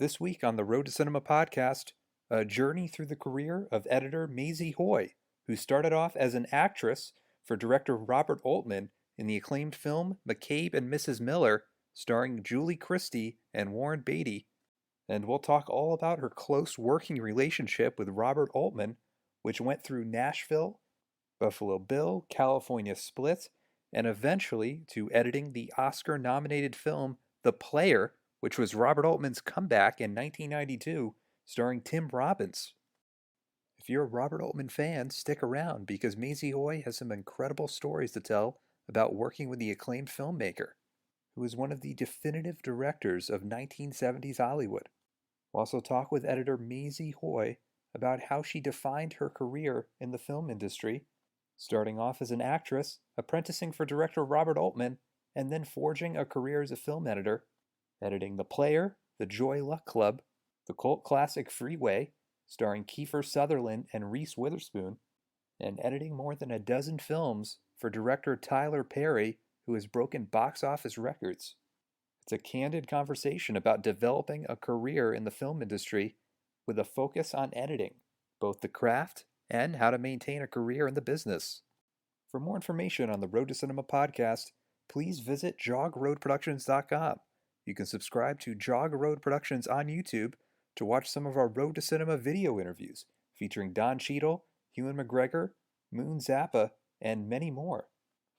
This week on the Road to Cinema podcast, a journey through the career of editor Maysie Hoy, who started off as an actress for director Robert Altman in the acclaimed film McCabe and Mrs. Miller, starring Julie Christie and Warren Beatty. And we'll talk all about her close working relationship with Robert Altman, which went through Nashville, Buffalo Bill, California Split, and eventually to editing the Oscar-nominated film The Player, which was Robert Altman's comeback in 1992, starring Tim Robbins. If you're a Robert Altman fan, stick around because Maysie Hoy has some incredible stories to tell about working with the acclaimed filmmaker, who was one of the definitive directors of 1970s Hollywood. We'll also talk with editor Maysie Hoy about how she defined her career in the film industry, starting off as an actress, apprenticing for director Robert Altman, and then forging a career as a film editor, editing The Player, The Joy Luck Club, the cult classic Freeway, starring Kiefer Sutherland and Reese Witherspoon, and editing more than a dozen films for director Tyler Perry, who has broken box office records. It's a candid conversation about developing a career in the film industry with a focus on editing, both the craft and how to maintain a career in the business. For more information on the Road to Cinema podcast, please visit jogroadproductions.com. You can subscribe to Jog Road Productions on YouTube to watch some of our Road to Cinema video interviews featuring Don Cheadle, Ewan McGregor, Moon Zappa, and many more.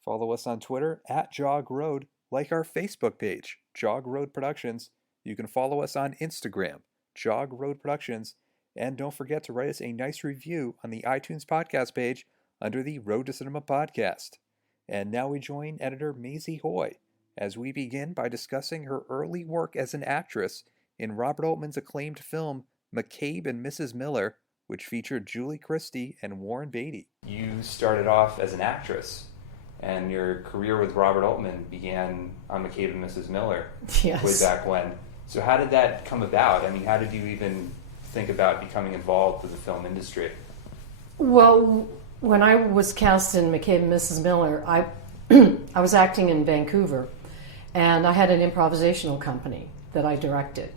Follow us on Twitter at Jog Road, like our Facebook page, Jog Road Productions. You can follow us on Instagram, Jog Road Productions, and don't forget to write us a nice review on the iTunes podcast page under the Road to Cinema podcast. And now we join editor Maysie Hoy as we begin by discussing her early work as an actress in Robert Altman's acclaimed film McCabe and Mrs. Miller, which featured Julie Christie and Warren Beatty. You started off as an actress, and your career with Robert Altman began on McCabe and Mrs. Miller Yes. way back when. So how did that come about? I mean, how did you even think about becoming involved with the film industry? Well, when I was cast in McCabe and Mrs. Miller, I I was acting in Vancouver, and I had an improvisational company that I directed.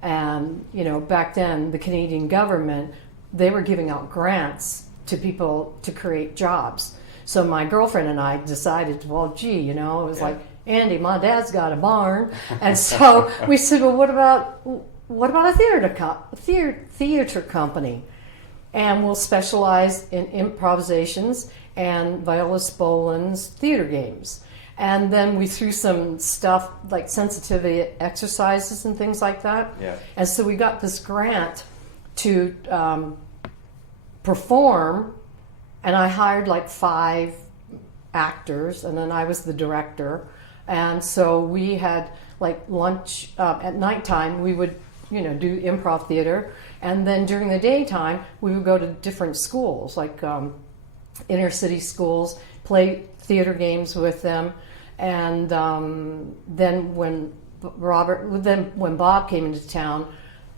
And, back then, the Canadian government, they were giving out grants to people to create jobs. So my girlfriend and I decided, well, it was like, Andy, my dad's got a barn. And so we said, well, what about a theater company? And we'll specialize in improvisations and Viola Spolin's theater games. And then we threw some stuff like sensitivity exercises and things like that. Yeah. And so we got this grant to perform, and I hired like 5 actors, and then I was the director. And so we had like lunch at nighttime. We would, do improv theater, and then during the daytime we would go to different schools, like inner city schools, play theater games with them. And then when Bob came into town,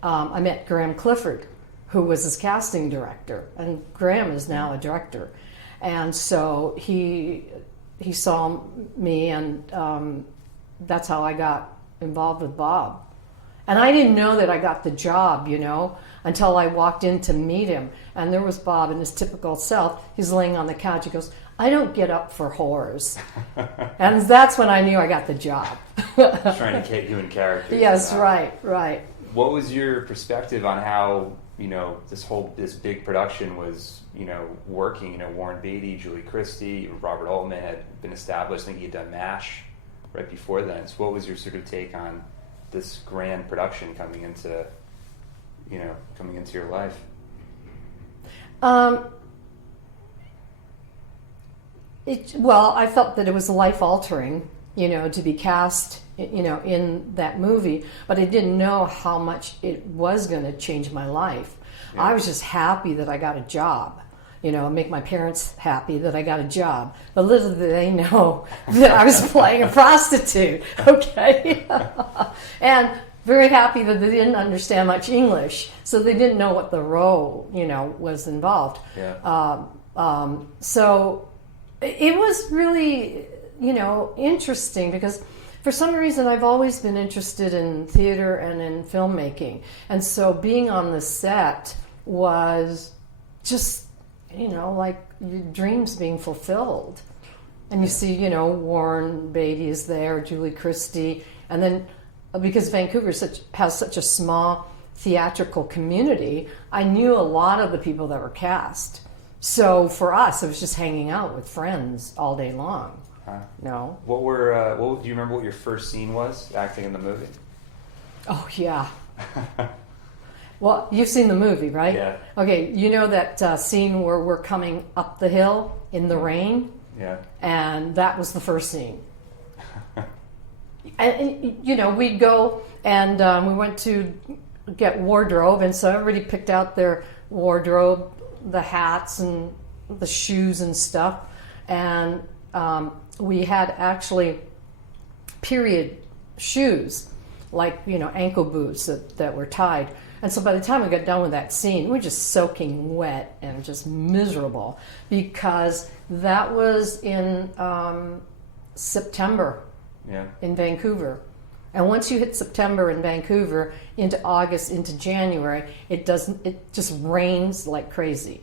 I met Graham Clifford, who was his casting director, and Graham is now a director. And so he saw me, and that's how I got involved with Bob. And I didn't know that I got the job, until I walked in to meet him. And there was Bob in his typical self. He's laying on the couch. He goes, I don't get up for horrors. And that's when I knew I got the job. Trying to get you in character. Yes, right. What was your perspective on how, this big production was, working? Warren Beatty, Julie Christie, Robert Altman had been established. I think he had done MASH right before then. So what was your sort of take on this grand production coming into your life? I felt that it was life-altering, to be cast, in that movie, but I didn't know how much it was going to change my life. Yeah. I was just happy that I got a job, make my parents happy that I got a job. But little did they know that I was playing a prostitute, okay? And very happy that they didn't understand much English, so they didn't know what the role, was involved. Yeah. So it was really, interesting because For some reason, I've always been interested in theater and in filmmaking. And so being on the set was just, like your dreams being fulfilled. And you see, Warren Beatty is there, Julie Christie. And then because Vancouver has such a small theatrical community, I knew a lot of the people that were cast. So for us, it was just hanging out with friends all day long. No. Do you remember what your first scene was acting in the movie? Oh, yeah. Well, you've seen the movie, right? Yeah. Okay, you know that scene where we're coming up the hill in the rain? Yeah. And that was the first scene. and we'd go and we went to get wardrobe, and so everybody picked out their wardrobe, the hats and the shoes and stuff. And we had actually period shoes, like, ankle boots that were tied. And so by the time we got done with that scene, we were just soaking wet and just miserable, because that was in September in Vancouver. And once you hit September in Vancouver, into August, into January, it just rains like crazy.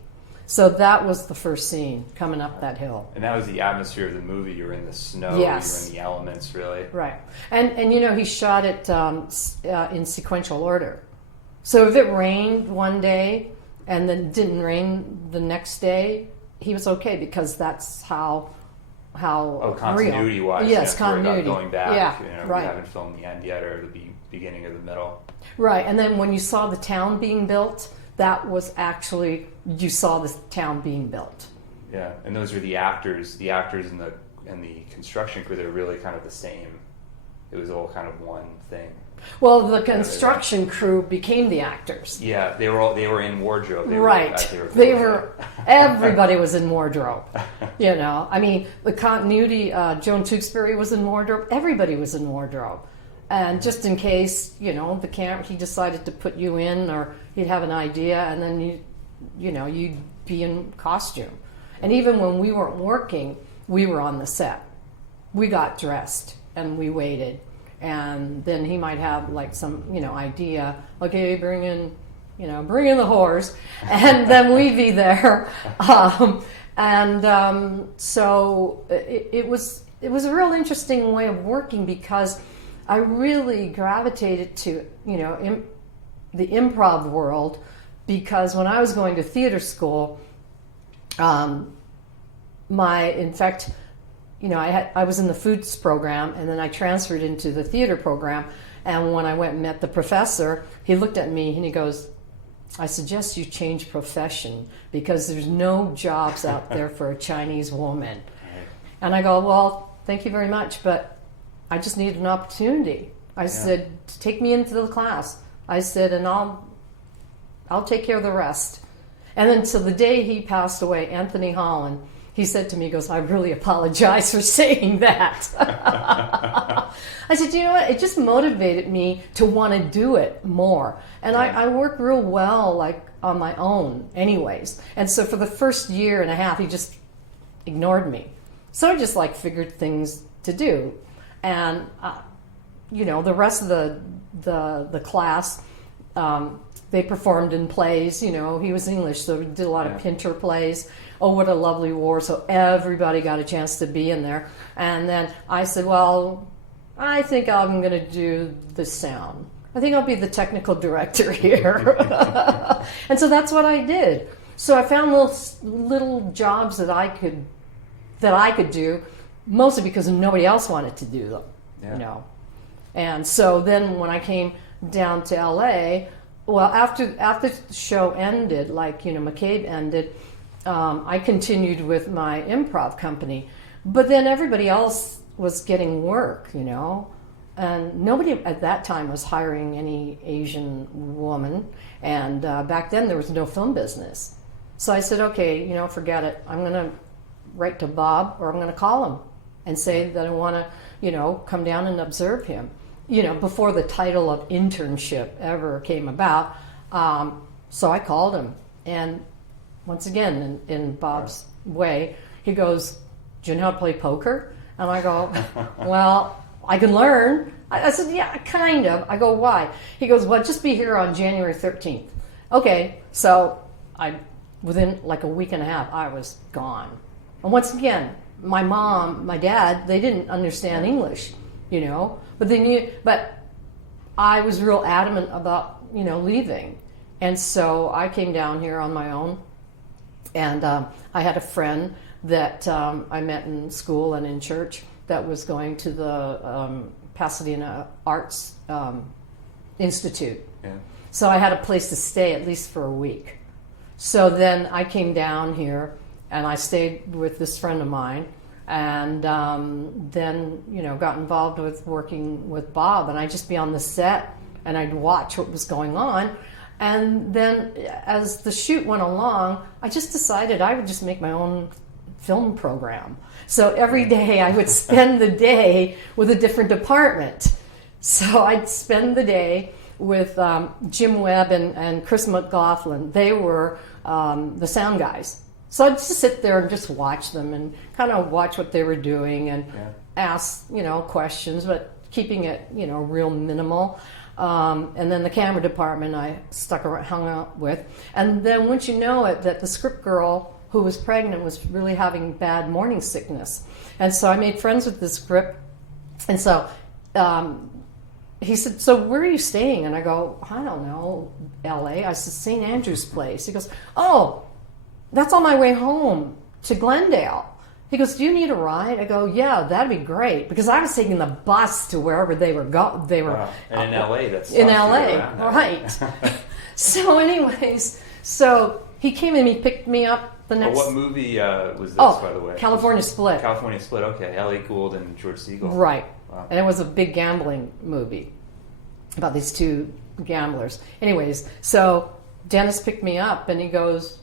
So that was the first scene, coming up that hill. And that was the atmosphere of the movie. You were in the snow, yes. You were in the elements, really. Right. And he shot it in sequential order. So if it rained one day and then didn't rain the next day, he was okay, because that's how continuity wise. Yes, continuity. Going back. Yeah, right. We haven't filmed the end yet, or the beginning or the middle. Right. And then when you saw the town being built, that was actually, you saw the town being built. Yeah, and those are the actors and the construction crew. They're really kind of the same. It was all kind of one thing. Well, the construction crew became the actors. Yeah, they were in wardrobe. Everybody was in wardrobe. I mean, the continuity. Joan Tewksbury was in wardrobe. Everybody was in wardrobe. And just in case, the camera, he decided to put you in, or he'd have an idea, and then you'd be in costume. And even when we weren't working, we were on the set. We got dressed and we waited, and then he might have like some, idea. Okay, bring in the horse, and then we'd be there. So it was a real interesting way of working, because I really gravitated to, the improv world, because when I was going to theater school, I was in the foods program, and then I transferred into the theater program. And when I went and met the professor, he looked at me and he goes, "I suggest you change profession, because there's no jobs out there for a Chinese woman." And I go, "Well, thank you very much, but I just need an opportunity." I said, "Take me into the class." I said, "And I'll take care of the rest." And then so the day he passed away, Anthony Holland, he said to me, he goes, "I really apologize for saying that." I said, "You know what? It just motivated me to want to do it more." And I work real well, like on my own anyways. And so for the first year and a half, he just ignored me. So I just figured things to do. And, the rest of the class, they performed in plays. He was English, so we did a lot of Pinter plays. Oh, What a Lovely War. So everybody got a chance to be in there. And then I said, well, I think I'm going to do the sound. I think I'll be the technical director here. And so that's what I did. So I found little jobs that I could do, mostly because nobody else wanted to do them, And so then when I came down to LA, well, after the show ended, McCabe ended, I continued with my improv company. But then everybody else was getting work, and nobody at that time was hiring any Asian woman. And back then there was no film business. So I said, okay, forget it. I'm going to write to Bob, or I'm going to call him and say that I want to, come down and observe him, before the title of internship ever came about. So I called him, and once again, in Bob's way, he goes, "Do you know how to play poker?" And I go, "Well, I can learn. I said, yeah, kind of. I go, why? He goes, well, just be here on January 13th. Okay, so within like a week and a half, I was gone. And once again, my mom, my dad, they didn't understand English, but they knew, but I was real adamant about, leaving. And so I came down here on my own, and I had a friend that I met in school and in church that was going to the Pasadena Arts Institute. Yeah. So I had a place to stay at least for a week. So then I came down here and I stayed with this friend of mine, and then got involved with working with Bob, and I'd just be on the set and I'd watch what was going on. And then as the shoot went along, I just decided I would just make my own film program. So every day I would spend the day with a different department. So I'd spend the day with Jim Webb and Chris McLaughlin. They were the sound guys. So I'd just sit there and just watch them and kind of watch what they were doing and ask, questions, but keeping it, real minimal. And then the camera department I hung out with. And then once you know it, that the script girl who was pregnant was really having bad morning sickness. And so I made friends with this script. And so he said, so where are you staying? And I go, I don't know, L.A. I said, St. Andrew's Place. He goes, oh, that's on my way home to Glendale. He goes, do you need a ride? I go, yeah, that'd be great. Because I was taking the bus to wherever they were going. They were wow. And in L.A., that's in L.A., right. So anyways, so he came and he picked me up the next... What movie was this, by the way? California Split. California Split, okay. Ellie Gould and George Segal. Right. Wow. And it was a big gambling movie about these two gamblers. Anyways, so Dennis picked me up and he goes,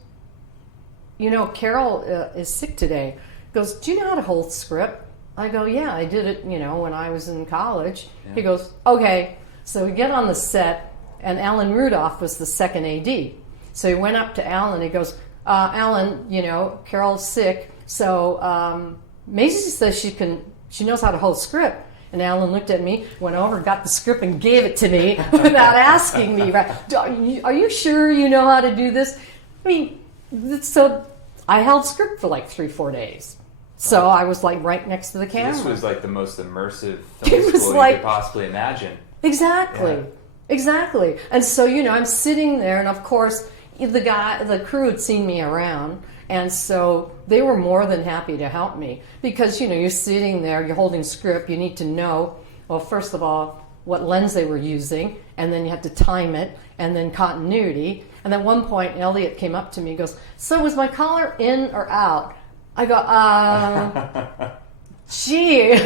Carol is sick today. He goes, do you know how to hold script? I go, yeah, I did it, when I was in college. Yeah. He goes, okay. So we get on the set, and Alan Rudolph was the second AD. So he went up to Alan, he goes, Alan, Carol's sick, so Maysie says she knows how to hold script. And Alan looked at me, went over, got the script, and gave it to me without asking me. Right? Are you sure you know how to do this? I mean, so I held script for like 3-4 days. So I was like right next to the camera. This was like the most immersive film school you could possibly imagine. Exactly. Yeah. Exactly. And so, I'm sitting there, and of course, the crew had seen me around, and so they were more than happy to help me because, you're sitting there, you're holding script, you need to know, well, first of all, what lens they were using, and then you have to time it, and then continuity. And at one point, Elliot came up to me and goes, so was my collar in or out? I go, gee,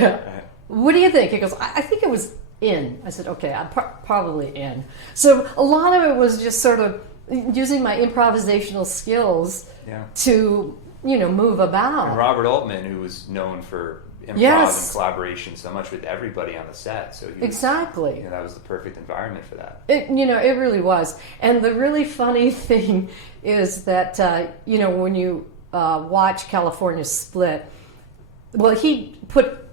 what do you think? He goes, I think it was in. I said, okay, I'm probably in. So a lot of it was just sort of using my improvisational skills to, move about. And Robert Altman, who was known for improv and collaboration so much with everybody on the set. So he was, exactly. That was the perfect environment for that. It really was. And the really funny thing is that, when you watch California Split, well, he put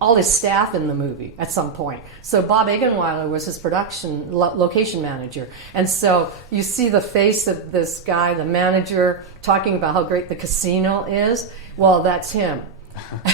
all his staff in the movie at some point. So Bob Egenweiler was his production location manager. And so you see the face of this guy, the manager, talking about how great the casino is. Well, that's him.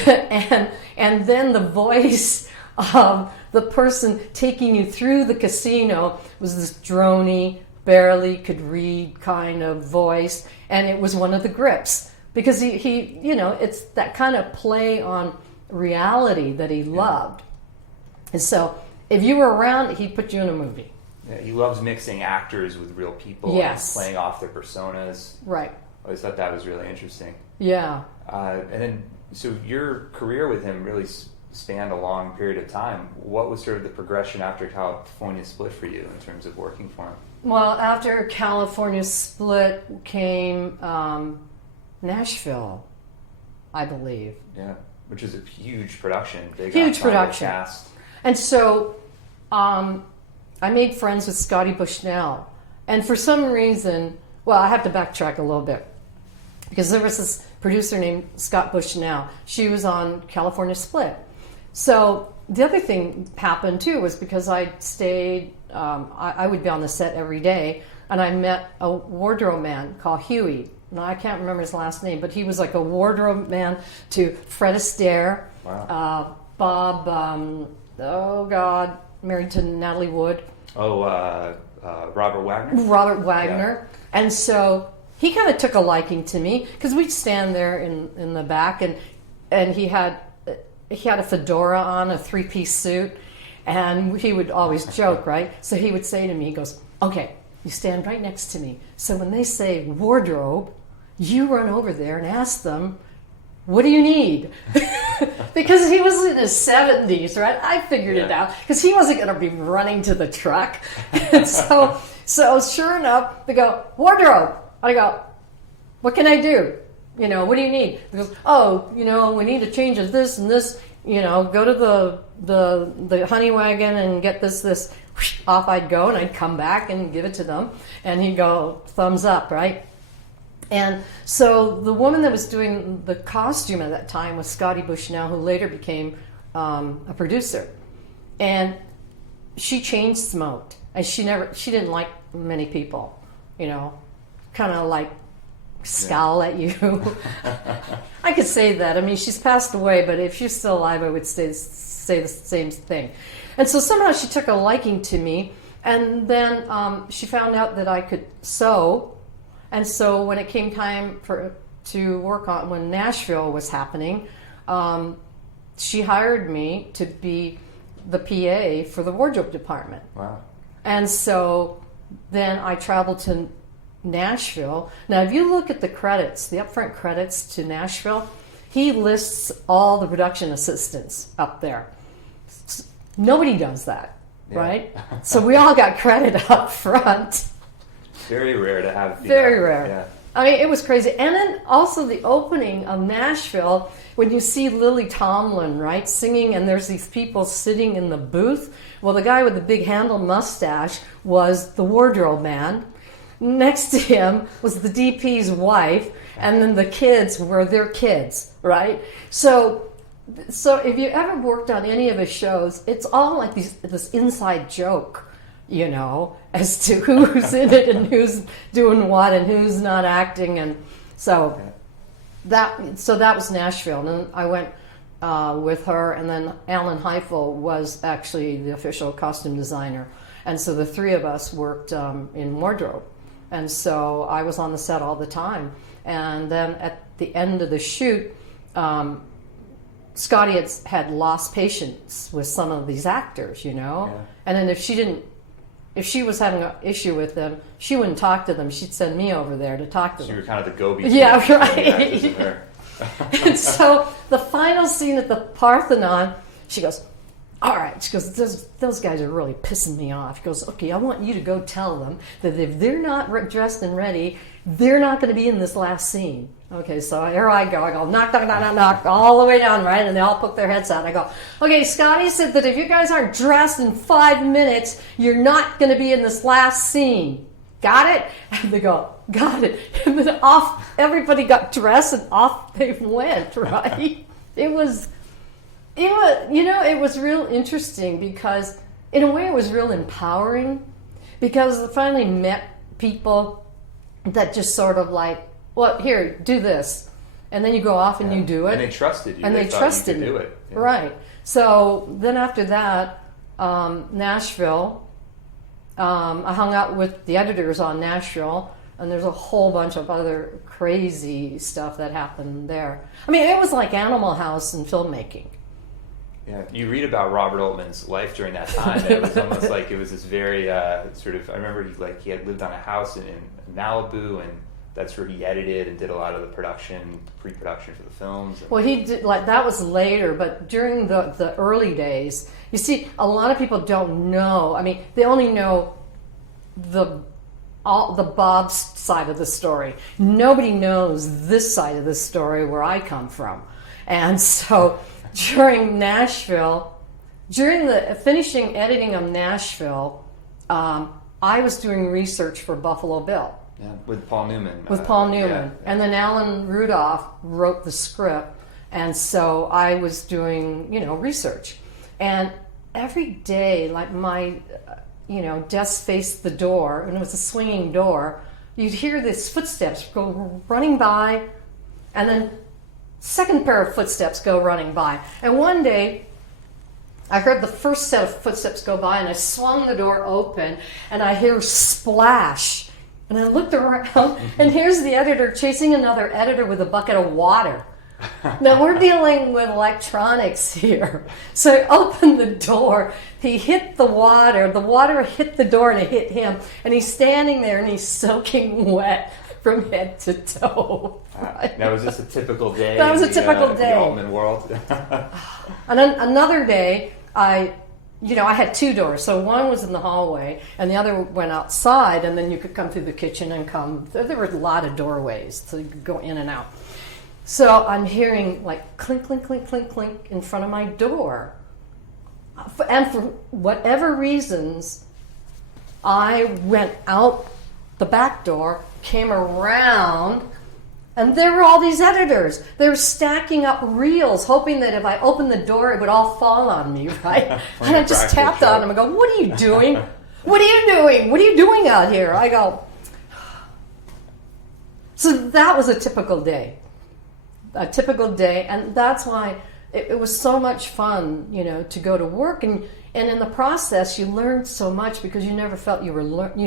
and then the voice of the person taking you through the casino was this droney, barely could read kind of voice. And it was one of the grips. Because he it's that kind of play on reality that he loved. And so if you were around, he'd put you in a movie. Yeah, he loves mixing actors with real people and playing off their personas. Right. I always thought that was really interesting. Yeah. And then, so your career with him really spanned a long period of time. What was sort of the progression after California Split for you in terms of working for him? Well, after California Split came Nashville, I believe. Yeah. Which is a huge production. Huge production. Cast. And so I made friends with Scotty Bushnell. And for some reason, well, I have to backtrack a little bit. Because there was this producer named Scott Bushnell. She was on California Split. So the other thing happened too was because I stayed, I would be on the set every day, and I met a wardrobe man called Huey. Now I can't remember his last name, but he was like a wardrobe man to Fred Astaire, Wow. Bob, oh God, married to Natalie Wood. Robert Wagner. Robert Wagner. Yeah. And so he kind of took a liking to me because we'd stand there in the back, and he had a fedora on, a 3-piece suit, and he would always joke, right? So he would say to me, he goes, okay, you stand right next to me. So when they say wardrobe, you run over there and ask them, what do you need? Because he was in his 70s, right? I figured it out because he wasn't going to be running to the truck. And so sure enough, they go, wardrobe. I go, what can I do? You know, what do you need? He goes, oh, you know, we need to change this and this. You know, go to the honey wagon and get this. Off I'd go, and I'd come back and give it to them. And he'd go, thumbs up, right? And so the woman that was doing the costume at that time was Scotty Bushnell, who later became a producer. And she chain smoked, and she didn't like many people, you know, kind of like scowl at you. I could say that. I mean, she's passed away, but if she's still alive, I would say the same thing. And so somehow she took a liking to me, and then she found out that I could sew. And so when it came time to work on, when Nashville was happening, she hired me to be the PA for the wardrobe department. Wow. And so then I traveled to Nashville. Now, if you look at the credits, the upfront credits to Nashville, he lists all the production assistants up there. Nobody does that, right? So we all got credit up front. Very rare to have. Very rare. Yeah. I mean, it was crazy. And then also the opening of Nashville, when you see Lily Tomlin, right, singing, and there's these people sitting in the booth. Well, the guy with the big handle mustache was the wardrobe man. Next to him was the DP's wife, and then the kids were their kids, right? So if you ever worked on any of his shows, it's all like this inside joke, you know, as to who's in it and who's doing what and who's not acting. And so that was Nashville. And then I went with her, and then Alan Heifel was actually the official costume designer. And so the three of us worked in wardrobe. And so I was on the set all the time. And then at the end of the shoot, Scotty had lost patience with some of these actors, you know. Yeah. And then if she was having an issue with them, she wouldn't talk to them. She'd send me over there to talk to them. So you were kind of the go-between. Yeah, right. And so the final scene at the Parthenon, she goes, all right, she goes, those guys are really pissing me off. She goes, okay, I want you to go tell them that if they're not dressed and ready, they're not going to be in this last scene. Okay, so here I go, knock, knock, knock, knock, knock, all the way down, right? And they all put their heads out. I go, okay, Scotty said that if you guys aren't dressed in 5 minutes, you're not going to be in this last scene. Got it? And they go, got it. And then off, everybody got dressed and off they went, right? It was, you know, it was real interesting because in a way it was real empowering because I finally met people that just sort of like, well, here, do this. And then you go off and you do it. And they trusted you. And they trusted you. You. Do it. Yeah. Right. So then after that, Nashville, I hung out with the editors on Nashville, and there's a whole bunch of other crazy stuff that happened there. I mean, it was like Animal House in filmmaking. Yeah, you read about Robert Altman's life during that time, and it was almost like it was this very sort of. I remember he had lived on a house in Malibu, and that's where he edited and did a lot of the pre-production for the films. Well, he did, like, that was later, but during the early days, you see, a lot of people don't know. I mean, they only know the Bob's side of the story. Nobody knows this side of the story where I come from. And so during Nashville, during the finishing editing of Nashville, I was doing research for Buffalo Bill. Yeah, with Paul Newman. With Paul Newman. Yeah. And then Alan Rudolph wrote the script. And so I was doing, research. And every day, like my, desk faced the door, and it was a swinging door. You'd hear these footsteps go running by, and then second pair of footsteps go running by. And one day, I heard the first set of footsteps go by, and I swung the door open, and I hear splash. And I looked around, and here's the editor chasing another editor with a bucket of water. Now, we're dealing with electronics here. So I opened the door. He hit the water hit the door, and it hit him. And he's standing there, and he's soaking wet from head to toe. Right? That was just a typical day. That was a typical day. The Altman world. And then another day, I had two doors. So one was in the hallway, and the other went outside, and then you could come through the kitchen and come. There were a lot of doorways, so you could go in and out. So I'm hearing like clink, clink, clink, clink, clink in front of my door. And for whatever reasons, I went out the back door, came around, and there were all these editors. They were stacking up reels, hoping that if I opened the door, it would all fall on me, right? And I just tapped on them and go, "What are you doing? What are you doing? What are you doing out here?" I go. So that was a typical day. And that's why it was so much fun, to go to work, and in the process you learned so much because you never felt you were,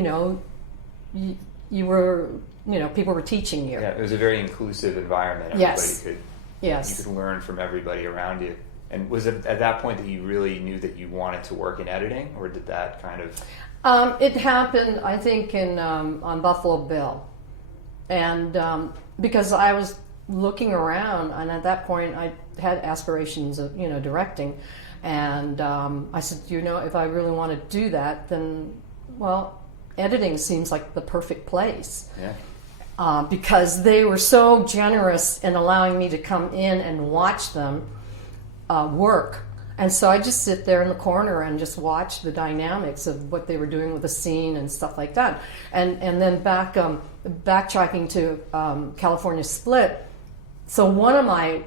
you were, people were teaching you. Yeah, it was a very inclusive environment. You could learn from everybody around you. And was it at that point that you really knew that you wanted to work in editing, or did that kind of? It happened, I think, on Buffalo Bill, and because I was looking around, and at that point I had aspirations of directing, and I said, if I really want to do that, then editing seems like the perfect place. Yeah. Because they were so generous in allowing me to come in and watch them work. And so I just sit there in the corner and just watch the dynamics of what they were doing with the scene and stuff like that. And then backtracking to California Split. So one of my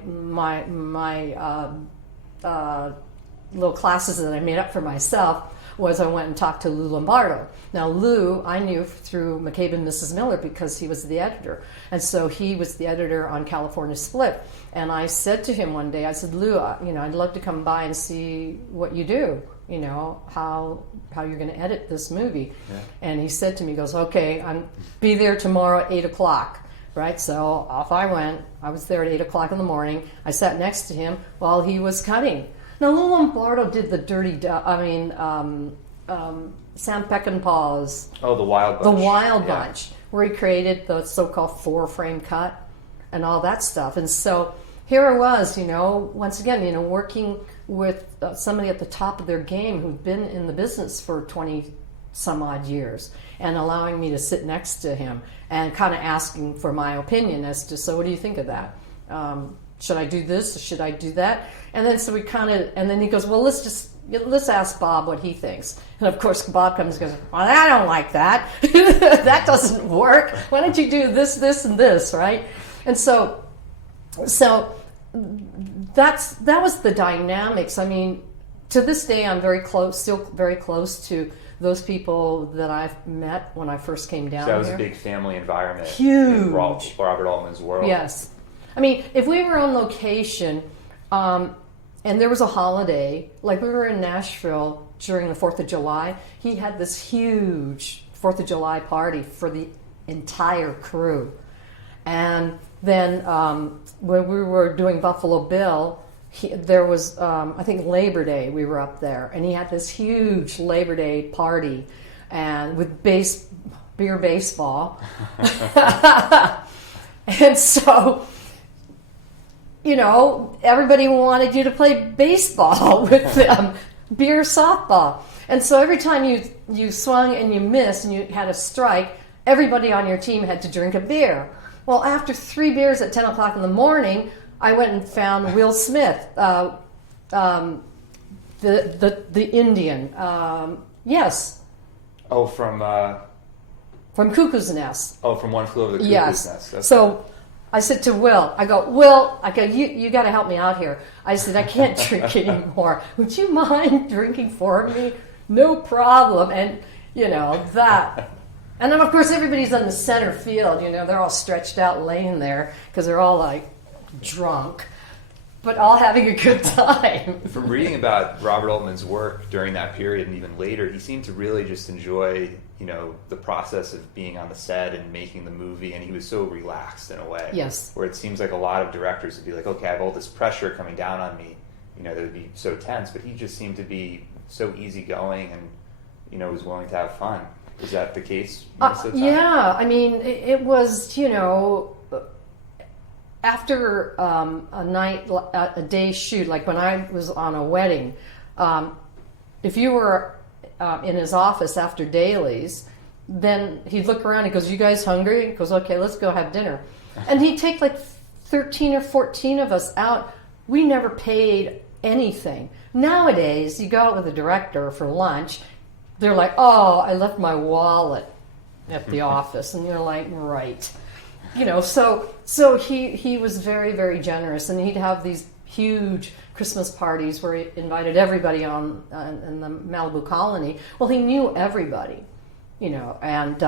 little classes that I made up for myself was I went and talked to Lou Lombardo. Now Lou, I knew through McCabe and Mrs. Miller because he was the editor. And so he was the editor on California Split. And I said to him one day, I said, "Lou, I'd love to come by and see what you do, how you're going to edit this movie." Yeah. And he said to me, he goes, "Okay, be there tomorrow at 8 o'clock. Right, so off I went. I was there at 8 o'clock in the morning. I sat next to him while he was cutting. Now, Lou Lombardo did the Sam Peckinpah's... Oh, The Wild Bunch. The Wild Bunch, where he created the so-called 4-frame cut and all that stuff. And so here I was, once again, working with somebody at the top of their game who'd been in the business for 20 some odd years, and allowing me to sit next to him and kind of asking for my opinion as to, so what do you think of that? Should I do this? Or should I do that? And then so we and then he goes, well, let's ask Bob what he thinks. And of course Bob comes and goes, well, I don't like that. That doesn't work. Why don't you do this, this, and this, right? And so that was the dynamics. I mean, to this day, I'm still very close to those people that I've met when I first came down here. So that was a big family environment. Huge. In Robert Altman's world. Yes. I mean, if we were on location and there was a holiday, like we were in Nashville during the 4th of July, he had this huge 4th of July party for the entire crew. And then when we were doing Buffalo Bill, there was, I think, Labor Day, we were up there, and he had this huge Labor Day party and with beer baseball. And so, everybody wanted you to play baseball with them, beer softball. And so every time you swung and you missed and you had a strike, everybody on your team had to drink a beer. Well, after 3 beers at 10 o'clock in the morning, I went and found Will Smith, the Indian. Yes. Oh, from Cuckoo's Nest. Oh, from One Flew Over the Cuckoo's Yes. Nest. That's so I said to Will, Will, you got to help me out here. I said, I can't drink anymore. Would you mind drinking for me? No problem. And, that. And then, of course, everybody's in the center field. They're all stretched out laying there because they're all, like, drunk, but all having a good time. From reading about Robert Altman's work during that period and even later, he seemed to really just enjoy, the process of being on the set and making the movie, and he was so relaxed in a way. Yes. Where it seems like a lot of directors would be like, okay, I have all this pressure coming down on me, that would be so tense, but he just seemed to be so easygoing and, was willing to have fun. Is that the case most of the time? Yeah, I mean, it was, after a day shoot, like when I was on a wedding, if you were in his office after dailies, then he'd look around, he goes, you guys hungry? He goes, okay, let's go have dinner. And he'd take like 13 or 14 of us out. We never paid anything. Nowadays, you go out with a director for lunch, they're like, oh, I left my wallet at the office. And you're like, right. So he was very, very generous. And he'd have these huge Christmas parties where he invited everybody on in the Malibu colony. Well, he knew everybody, and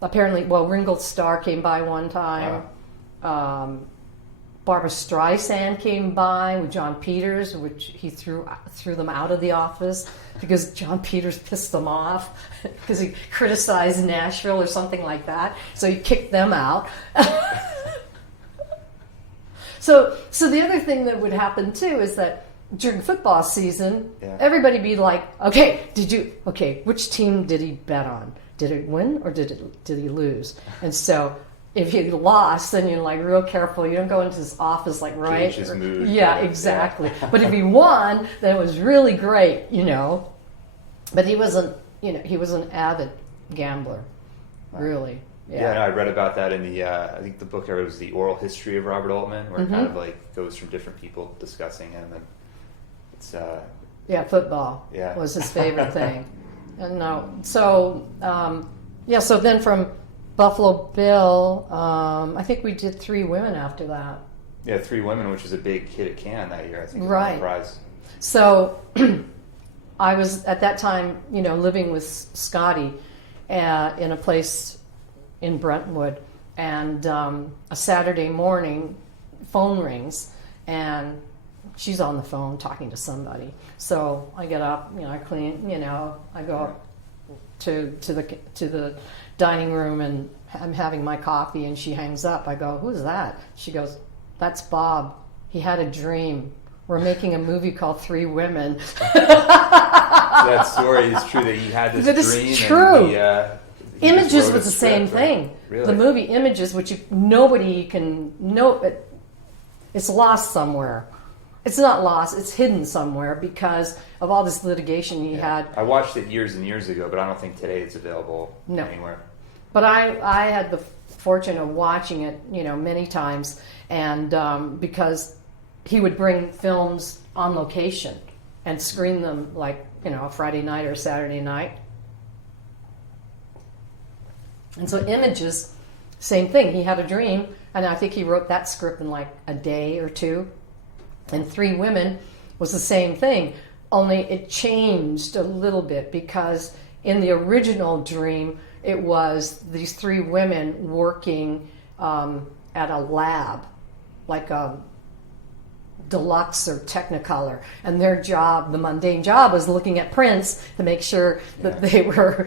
apparently, Ringo Starr came by one time. Wow. Barbra Streisand came by with John Peters, which he threw them out of the office because John Peters pissed them off because he criticized Nashville or something like that. So he kicked them out. So the other thing that would happen too is that during football season, everybody be like, okay, which team did he bet on? Did it win or did he lose? And so if he lost, then you're like real careful. You don't go into his office like, right? Gauge his mood. Yeah, exactly. But if he won, then it was really great, But he wasn't, he was an avid gambler, really. Yeah, no, I read about that in the, I think the book I read was The Oral History of Robert Altman, where it kind of like goes from different people discussing him, and it's football was his favorite thing. And so then from Buffalo Bill, I think we did 3 women after that. Yeah, 3 women, which was a big hit at Cannes that year, I think. Right. Prize. So I was at that time, living with Scotty in a place in Brentwood, and a Saturday morning, phone rings, and she's on the phone talking to somebody. So I get up, I clean, I go up to the dining room, and I'm having my coffee, and she hangs up. I go, who's that? She goes, that's Bob. He had a dream. We're making a movie called 3 Women. That story is true, that he had this dream. It's true. And Images was the same thing. Really? The movie Images, which nobody can know, it's lost somewhere. It's not lost, it's hidden somewhere because of all this litigation he had. I watched it years and years ago, but I don't think today it's available anywhere. But I had the fortune of watching it, many times, and because he would bring films on location and screen them like, a Friday night or Saturday night. And so Images, same thing. He had a dream, and I think he wrote that script in like a day or 2. And 3 Women was the same thing, only it changed a little bit because in the original dream, it was these 3 women working at a lab, like a Deluxe or Technicolor, and their job, the mundane job, was looking at prints to make sure that they were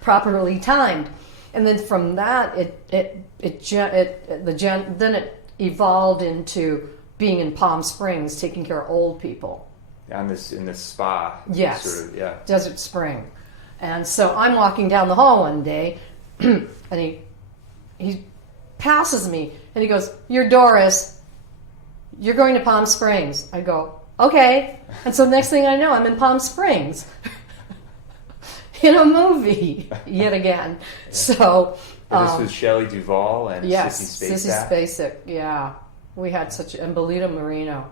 properly timed. And then from that, then it evolved into being in Palm Springs, taking care of old people. In this spa. Yes. Sort of, Desert Spring. And so I'm walking down the hall one day, and he passes me, and he goes, "You're Doris. You're going to Palm Springs." I go, "Okay." And so next thing I know, I'm in Palm Springs. In a movie, yet again. So... And this was Shelley Duvall and Sissy Spacek. Yeah. We had and Belita Marino.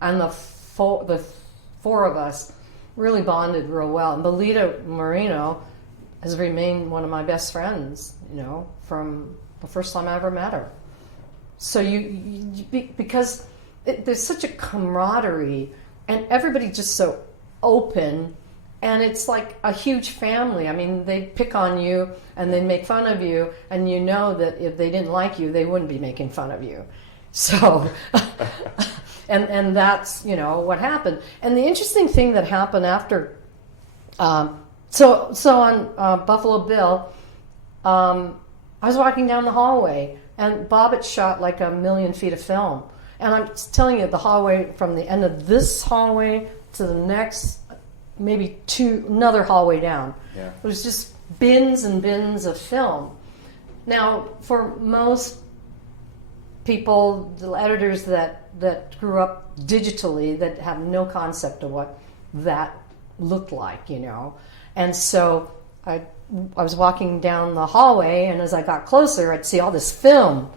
And the 4 of us really bonded real well. And Belita Marino has remained one of my best friends, from the first time I ever met her. So because there's such a camaraderie, and everybody's just so open, and it's like a huge family. I mean, they pick on you and they make fun of you, and you know that if they didn't like you, they wouldn't be making fun of you. So, and that's what happened. And the interesting thing that happened after, so on Buffalo Bill, I was walking down the hallway, and Bob had shot like 1,000,000 feet of film. And I'm telling you, the hallway, from the end of this hallway to the next, maybe another hallway down. Yeah. It was just bins and bins of film. Now, for most people, the editors that grew up digitally, that have no concept of what that looked like, And so I was walking down the hallway, and as I got closer, I'd see all this film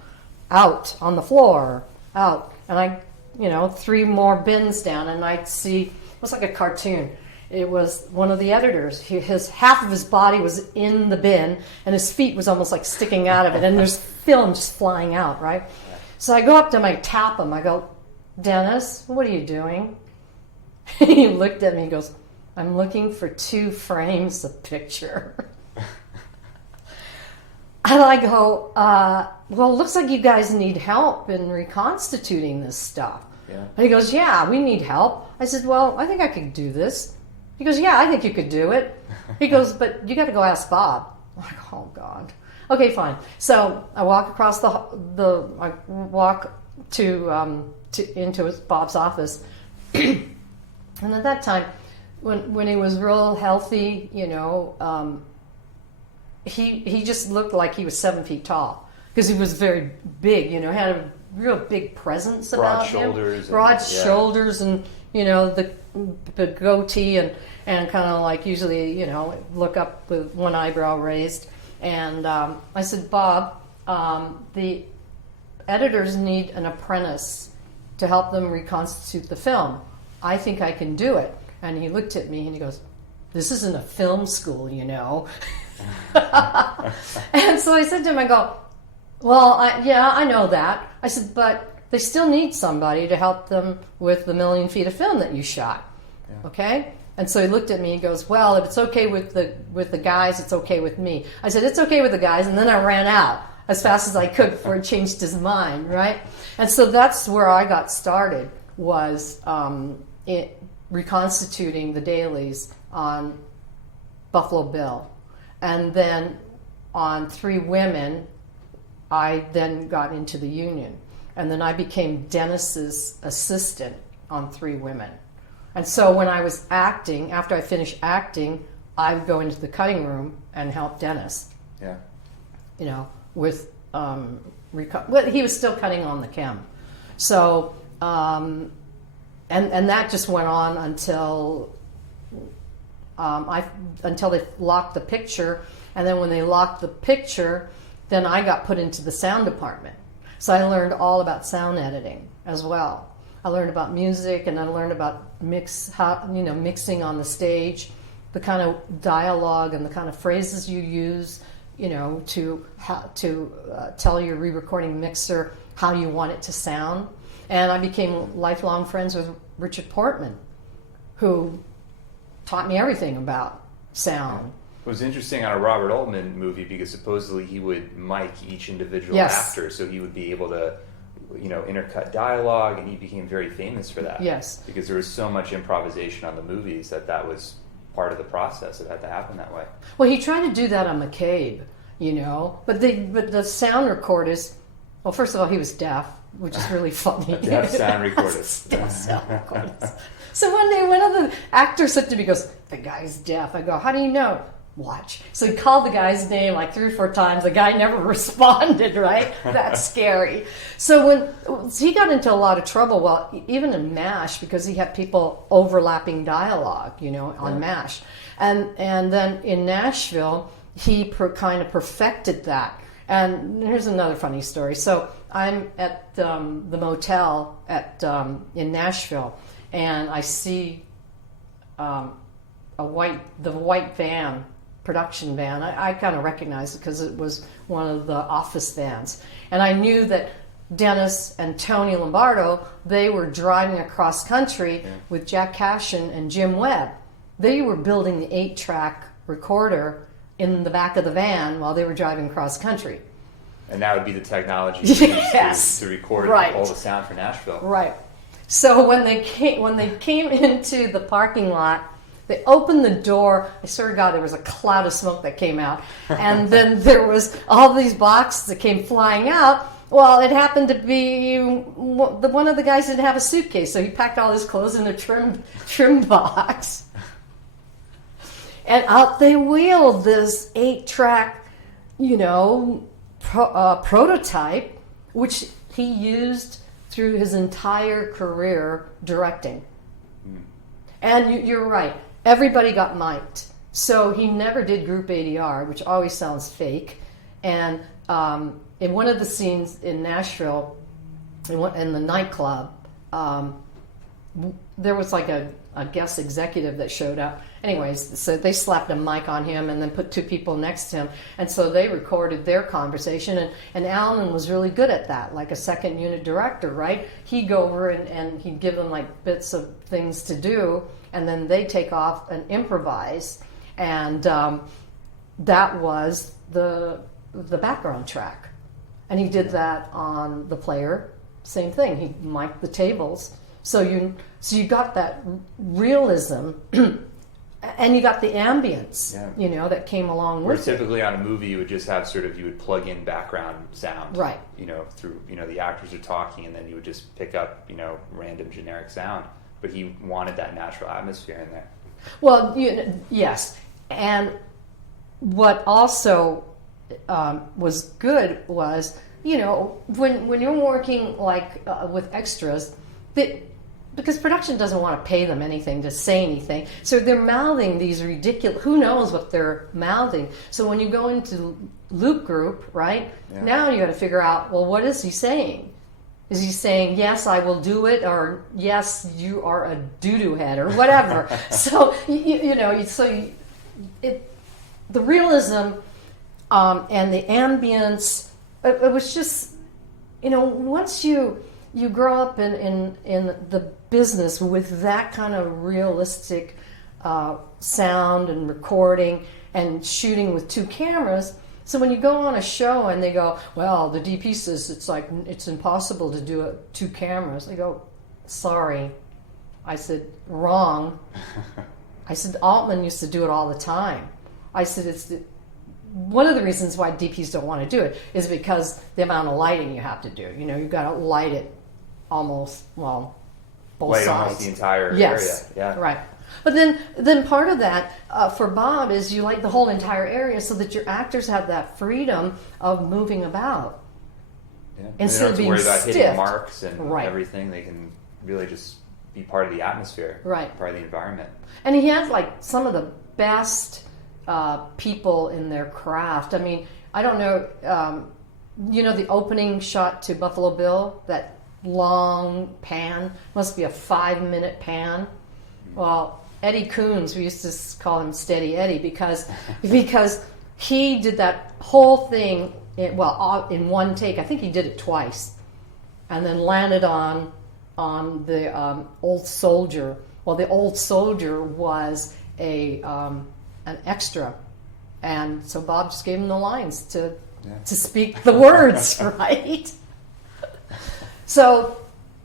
out on the floor, out. And I, 3 more bins down, and I'd see, it was like a cartoon. It was one of the editors. Half of his body was in the bin, and his feet was almost like sticking out of it, and there's film just flying out, right? So I go up to him, I tap him, I go, "Dennis, what are you doing?" He looked at me, he goes, "I'm looking for 2 frames of picture." And I go, "Well, it looks like you guys need help in reconstituting this stuff." Yeah. And he goes, "Yeah, we need help." I said, "Well, I think I could do this." He goes, "Yeah, I think you could do it." He goes, "But you got to go ask Bob." I'm like, "Oh God." Okay, fine. So I walk across I walk into Bob's office, and at that time, when he was real healthy, he just looked like he was 7 feet tall, because he was very big. Had a real big presence about him. Broad shoulders, and the goatee, and kind of like usually look up with one eyebrow raised. And I said, "Bob, the editors need an apprentice to help them reconstitute the film. I think I can do it." And he looked at me and he goes, "This isn't a film school, And so I said to him, I go, "Well, I know that." I said, "But they still need somebody to help them with the 1,000,000 feet of film that you shot." Yeah. Okay? And so he looked at me, he goes, "Well, if it's okay with the guys, it's okay with me." I said, "It's okay with the guys," and then I ran out as fast as I could before he changed his mind, right? And so that's where I got started, was reconstituting the dailies on Buffalo Bill. And then on 3 Women, I then got into the union. And then I became Dennis's assistant on 3 Women. And so when I was acting, after I finished acting, I would go into the cutting room and help Dennis. Yeah. With well, he was still cutting on the chem. So and that just went on until until they locked the picture, and then when they locked the picture, then I got put into the sound department. So I learned all about sound editing as well. I learned about music, and I learned about mixing on the stage, the kind of dialogue and the kind of phrases you use, to tell your re-recording mixer how you want it to sound. And I became lifelong friends with Richard Portman, who taught me everything about sound. It was interesting on a Robert Altman movie, because supposedly he would mic each individual actor, so he would be able to intercut dialogue, and he became very famous for that. Yes. Because there was so much improvisation on the movies that was part of the process. It had to happen that way. Well, he tried to do that on McCabe, but the sound recorders, well, first of all, he was deaf, which is really funny. Deaf sound recorders. Deaf sound recorders. So one day, one of the actors said to me, he goes, "The guy's deaf." I go, "How do you know?" "Watch." So he called the guy's name like 3 or 4 times. The guy never responded, right? That's scary. So when he got into a lot of trouble, well, even in MASH, because he had people overlapping dialogue, on MASH. And then in Nashville, he kind of perfected that. And here's another funny story. So I'm at the motel in Nashville, and I see the white van production van. I kind of recognized it because it was one of the office vans. And I knew that Dennis and Tony Lombardo, they were driving across country with Jack Cashin and Jim Webb. They were building the 8-track recorder in the back of the van while they were driving across country. And that would be the technology yes. to record right. all the sound for Nashville. Right. So when they came into the parking lot, they opened the door. I swear to God, there was a cloud of smoke that came out. And then there was all these boxes that came flying out. Well, it happened to be one of the guys didn't have a suitcase, so he packed all his clothes in a trim box. And out they wheeled this 8-track, prototype, which he used through his entire career directing. And you're right. Everybody got mic'd. So he never did group ADR, which always sounds fake. And in one of the scenes in Nashville, in the nightclub, there was like a guest executive that showed up. Anyways, so they slapped a mic on him and then put 2 people next to him. And so they recorded their conversation. And Altman was really good at that, like a second unit director, right? He'd go over and he'd give them like bits of things to do, and then they take off and improvise. And that was the background track. And he did that on The Player, same thing. He mic'd the tables. So you got that realism, and you got the ambience, that came along with it. Where typically on a movie you would just have you would plug in background sound, right? Through the actors are talking, and then you would just pick up random generic sound. But he wanted that natural atmosphere in there. Well, yes, and what also was good was when you're working like with extras, because production doesn't want to pay them anything to say anything, so they're mouthing these ridiculous, who knows what they're mouthing. So when you go into loop group, right, now you got to figure out, well, what is he saying? Is he saying, yes, I will do it, or yes, you are a doo-doo head, or whatever? So the realism and the ambience, it was just, once you grow up in the business with that kind of realistic sound and recording and shooting with 2 cameras. So when you go on a show and they go, well, the DP says it's impossible to do it 2 cameras. I go, sorry. I said, wrong. I said, Altman used to do it all the time. I said, one of the reasons why DPs don't want to do it is because the amount of lighting you have to do. You've got to light it almost, both sides. Almost the entire area. Yeah. Right. But then part of that for Bob is you light the whole entire area so that your actors have that freedom of moving about. Yeah. Instead of being stiff. They don't have to worry about hitting stiffed. marks and everything. They can really just be part of the atmosphere, right? Part of the environment. And he had like some of the best people in their craft. I mean, I don't know, the opening shot to Buffalo Bill, that long pan, must be a 5-minute pan. Well, Eddie Coons, we used to call him Steady Eddie because he did that whole thing in one take. I think he did it twice, and then landed on the Old Soldier. Well, the Old Soldier was an extra, and so Bob just gave him the lines to speak the words, right? So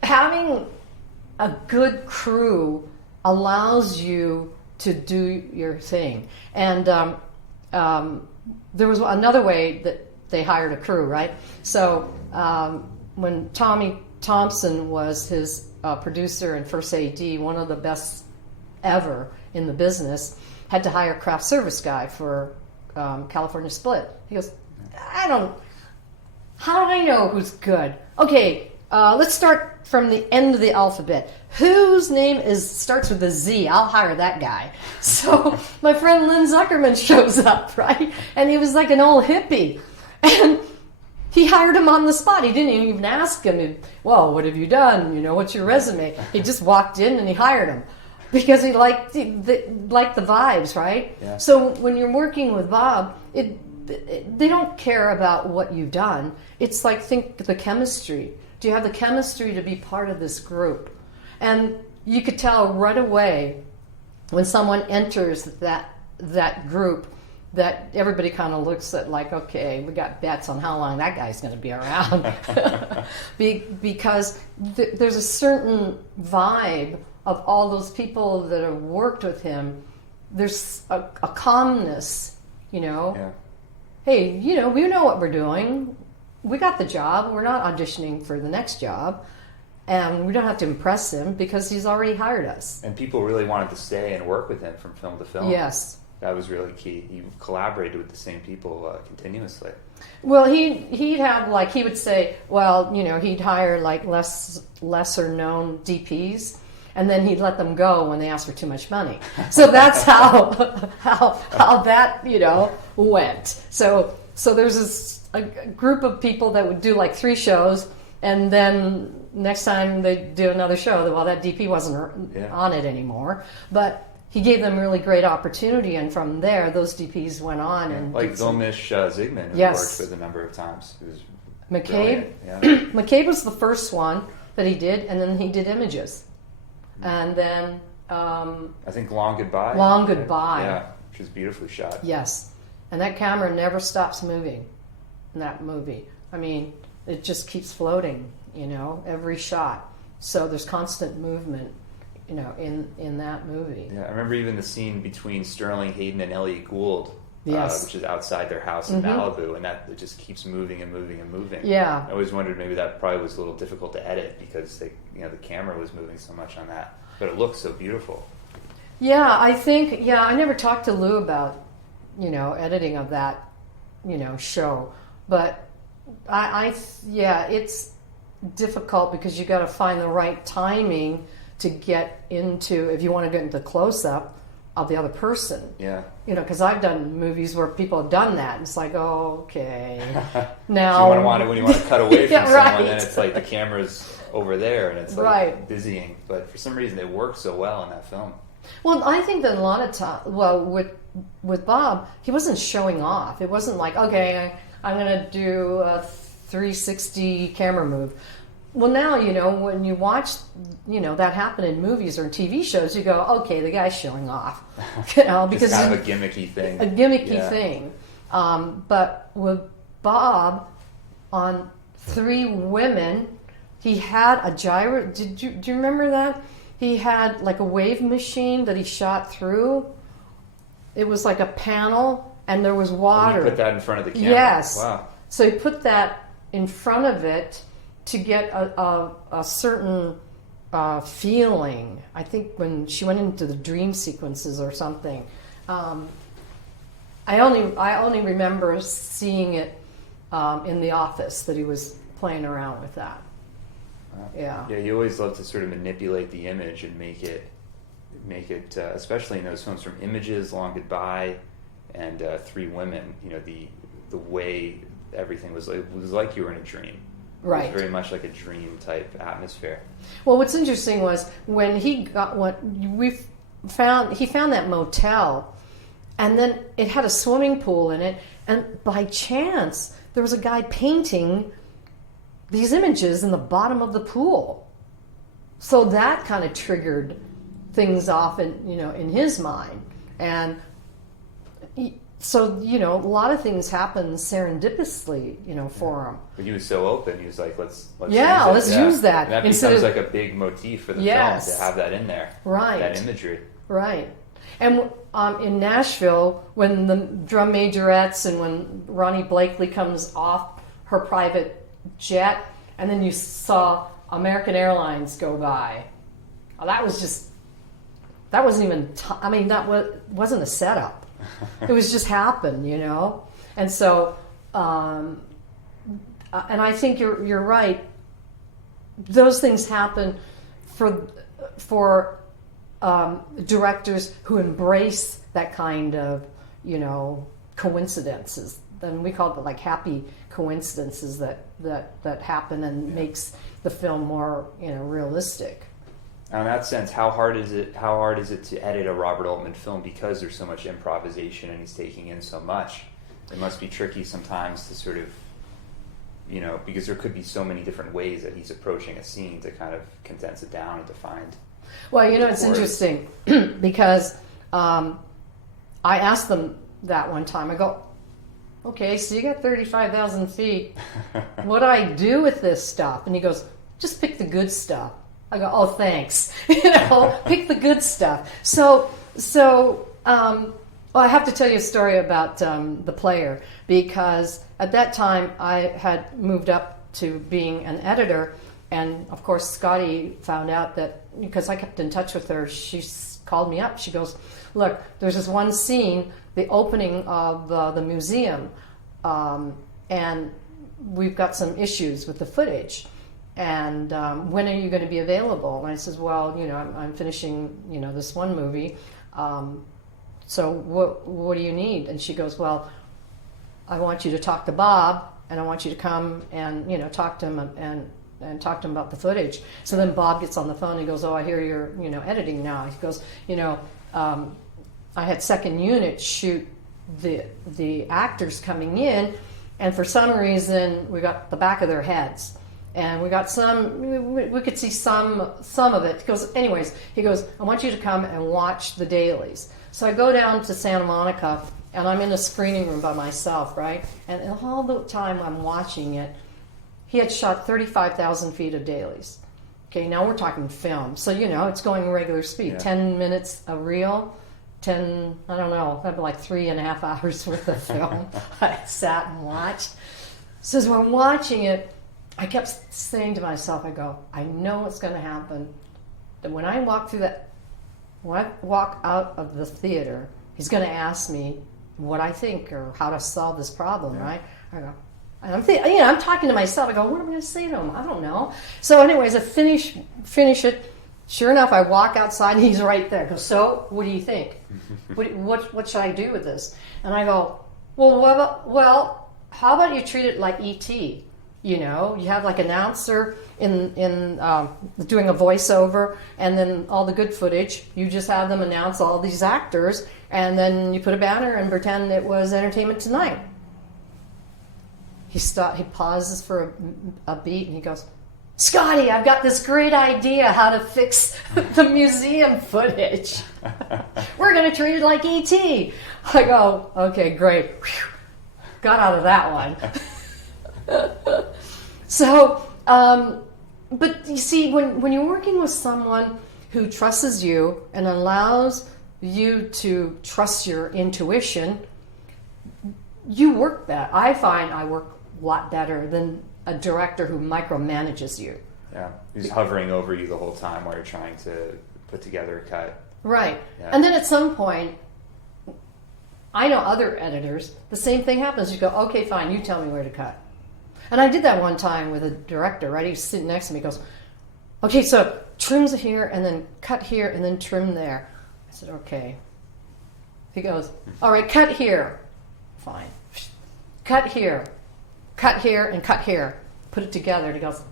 having a good crew allows you to do your thing. And there was another way that they hired a crew, right? So when Tommy Thompson was his producer and first AD, one of the best ever in the business, had to hire a craft service guy for California Split. He goes, how do I know who's good? Okay, let's start from the end of the alphabet. Whose name starts with a Z? I'll hire that guy. So my friend Lynn Zuckerman shows up, right? And he was like an old hippie. And he hired him on the spot. He didn't even ask him, well, what have you done? What's your resume? He just walked in and he hired him. because he liked the vibes, right? Yeah. So when you're working with Bob, they don't care about what you've done. It's like, think the chemistry. Do you have the chemistry to be part of this group? And you could tell right away when someone enters that group that everybody kind of looks at like, okay, we got bets on how long that guy's going to be around. Because there's a certain vibe of all those people that have worked with him. There's a calmness, you know. Yeah. Hey, you know, we know what we're doing. We got the job. We're not auditioning for the next job. And we don't have to impress him because he's already hired us. And people really wanted to stay and work with him from film to film. Yes. That was really key. He collaborated with the same people continuously. Well, he'd have, like, he would say, well, you know, he'd hire like lesser known DPs, and then he'd let them go when they asked for too much money. So that's how that, you know, went. So there's a group of people that would do like 3 shows, and then next time they do another show, well, that DP wasn't on it anymore, but he gave them really great opportunity, and from there, those DPs went on and like Vilmish Zsigmond, who Yes. worked with a number of times. It was McCabe. yeah. McCabe was the first one that he did, and then he did Images, and then I think Long Goodbye. Long Goodbye. Yeah, which is beautifully shot. Yes, and that camera never stops moving in that movie. I mean, it just keeps floating, you know, every shot. So there's constant movement, you know, in that movie. Yeah, I remember even the scene between Sterling Hayden and Elliot Gould, Yes. which is outside their house in Malibu, and that it just keeps moving and moving and moving. Yeah. I always wondered maybe that probably was a little difficult to edit because the camera was moving so much on that, but it looks so beautiful. Yeah, I think, I never talked to Lou about, you know, editing of that, you know, show, but it's difficult because you got to find the right timing to get into, if you want to get into close-up of the other person. Yeah. You know, because I've done movies where people have done that. And it's like, oh, okay. So Now, when you want to cut away from Yeah, someone, right. then it's like the camera's over there and it's like Right. busying. But for some reason, it worked so well in that film. well, I think that a lot of time, well, with Bob, he wasn't showing off. It wasn't like, okay, I'm going to do a 360 camera move. Well, now, you know, when you watch, you know, that happen in movies or TV shows, you go, okay, the guy's showing off. You know, because It's kind of a gimmicky thing. A gimmicky Yeah. thing. But with Bob, on 3 Women, he had a gyro. Do you remember that? He had like a wave machine that he shot through. It was like a panel, and there was water. And you put that in front of the camera. Yes. Wow. So he put that in front of it to get a certain feeling. I think when she went into the dream sequences or something. I only remember seeing it in the office that he was playing around with that. Yeah. Yeah, you always love to sort of manipulate the image and make it, especially in those films from Images, Long Goodbye, and 3 Women. You know, the way everything was like you were in a dream. Right. It was very much like a dream type atmosphere. Well, what's interesting was when he found that motel, and then it had a swimming pool in it, and by chance there was a guy painting these images in the bottom of the pool. So that kind of triggered things off in his mind, and so, you know, a lot of things happen serendipitously, you know, for him. But he was so open. He was like, let's Yeah, use let's it. use that. And that Instead becomes of- like a big motif for the Yes. film to have that in there. Right. That imagery. Right. And in Nashville, when the drum majorettes and when Ronnie Blakely comes off her private jet, and then you saw American Airlines go by, that wasn't even, wasn't a setup. It was just happened, you know? And so, and I think you're right. Those things happen for directors who embrace that kind of, you know, coincidences. Then we call it like happy coincidences that happen and makes the film more, you know, realistic. Now, in that sense, how hard is it? How hard is it to edit a Robert Altman film because there's so much improvisation and he's taking in so much? It must be tricky sometimes to sort of, because there could be so many different ways that he's approaching a scene to kind of condense it down and to find. Well, it's interesting because I asked them that one time. I go, okay, so you got 35,000 feet. What do I do with this stuff? And he goes, just pick the good stuff. I go, oh, thanks. Pick the good stuff. So I have to tell you a story about the player, because at that time I had moved up to being an editor, and of course Scotty found out that, because I kept in touch with her, she called me up. She goes, look, there's this one scene, the opening of the museum, and we've got some issues with the footage. And when are you going to be available? And I says, well, I'm finishing, this one movie. So what do you need? And she goes, well, I want you to talk to Bob, and I want you to come and, talk to him and talk to him about the footage. So then Bob gets on the phone and he goes, oh, I hear you're, editing now. He goes, I had second unit shoot the actors coming in, and for some reason we got the back of their heads. And we got we could see some of it. He goes, I want you to come and watch the dailies. So I go down to Santa Monica, and I'm in a screening room by myself, right? And all the time I'm watching it, he had shot 35,000 feet of dailies. Okay, now we're talking film. So, it's going regular speed. Yeah. 10 minutes a reel, I don't know, that'd be like 3.5 hours worth of film. I sat and watched. So as we're watching it, I kept saying to myself, I go, I know what's going to happen. That when I walk out of the theater, he's going to ask me what I think or how to solve this problem, right? I go, and I'm talking to myself. I go, what am I going to say to him? I don't know. So anyways, I finish it. Sure enough, I walk outside and he's right there. I go, so what do you think? What should I do with this? And I go, well, how about you treat it like E.T.? You have like an announcer in doing a voiceover, and then all the good footage, you just have them announce all these actors, and then you put a banner and pretend it was Entertainment Tonight. He pauses for a beat, and he goes, Scotty, I've got this great idea how to fix the museum footage. We're going to treat it like E.T. I go, okay, great. Whew. Got out of that one. So, but you see, when you're working with someone who trusts you and allows you to trust your intuition, you work that. I find I work a lot better than a director who micromanages you. Yeah, who's hovering over you the whole time while you're trying to put together a cut. Right. Yeah. And then at some point, I know other editors, the same thing happens. You go, okay, fine, you tell me where to cut. And I did that one time with a director, right? He was sitting next to me, he goes, okay, so trims here, and then cut here, and then trim there. I said, okay. He goes, all right, cut here. Fine. Cut here, and cut here. Put it together, and he goes,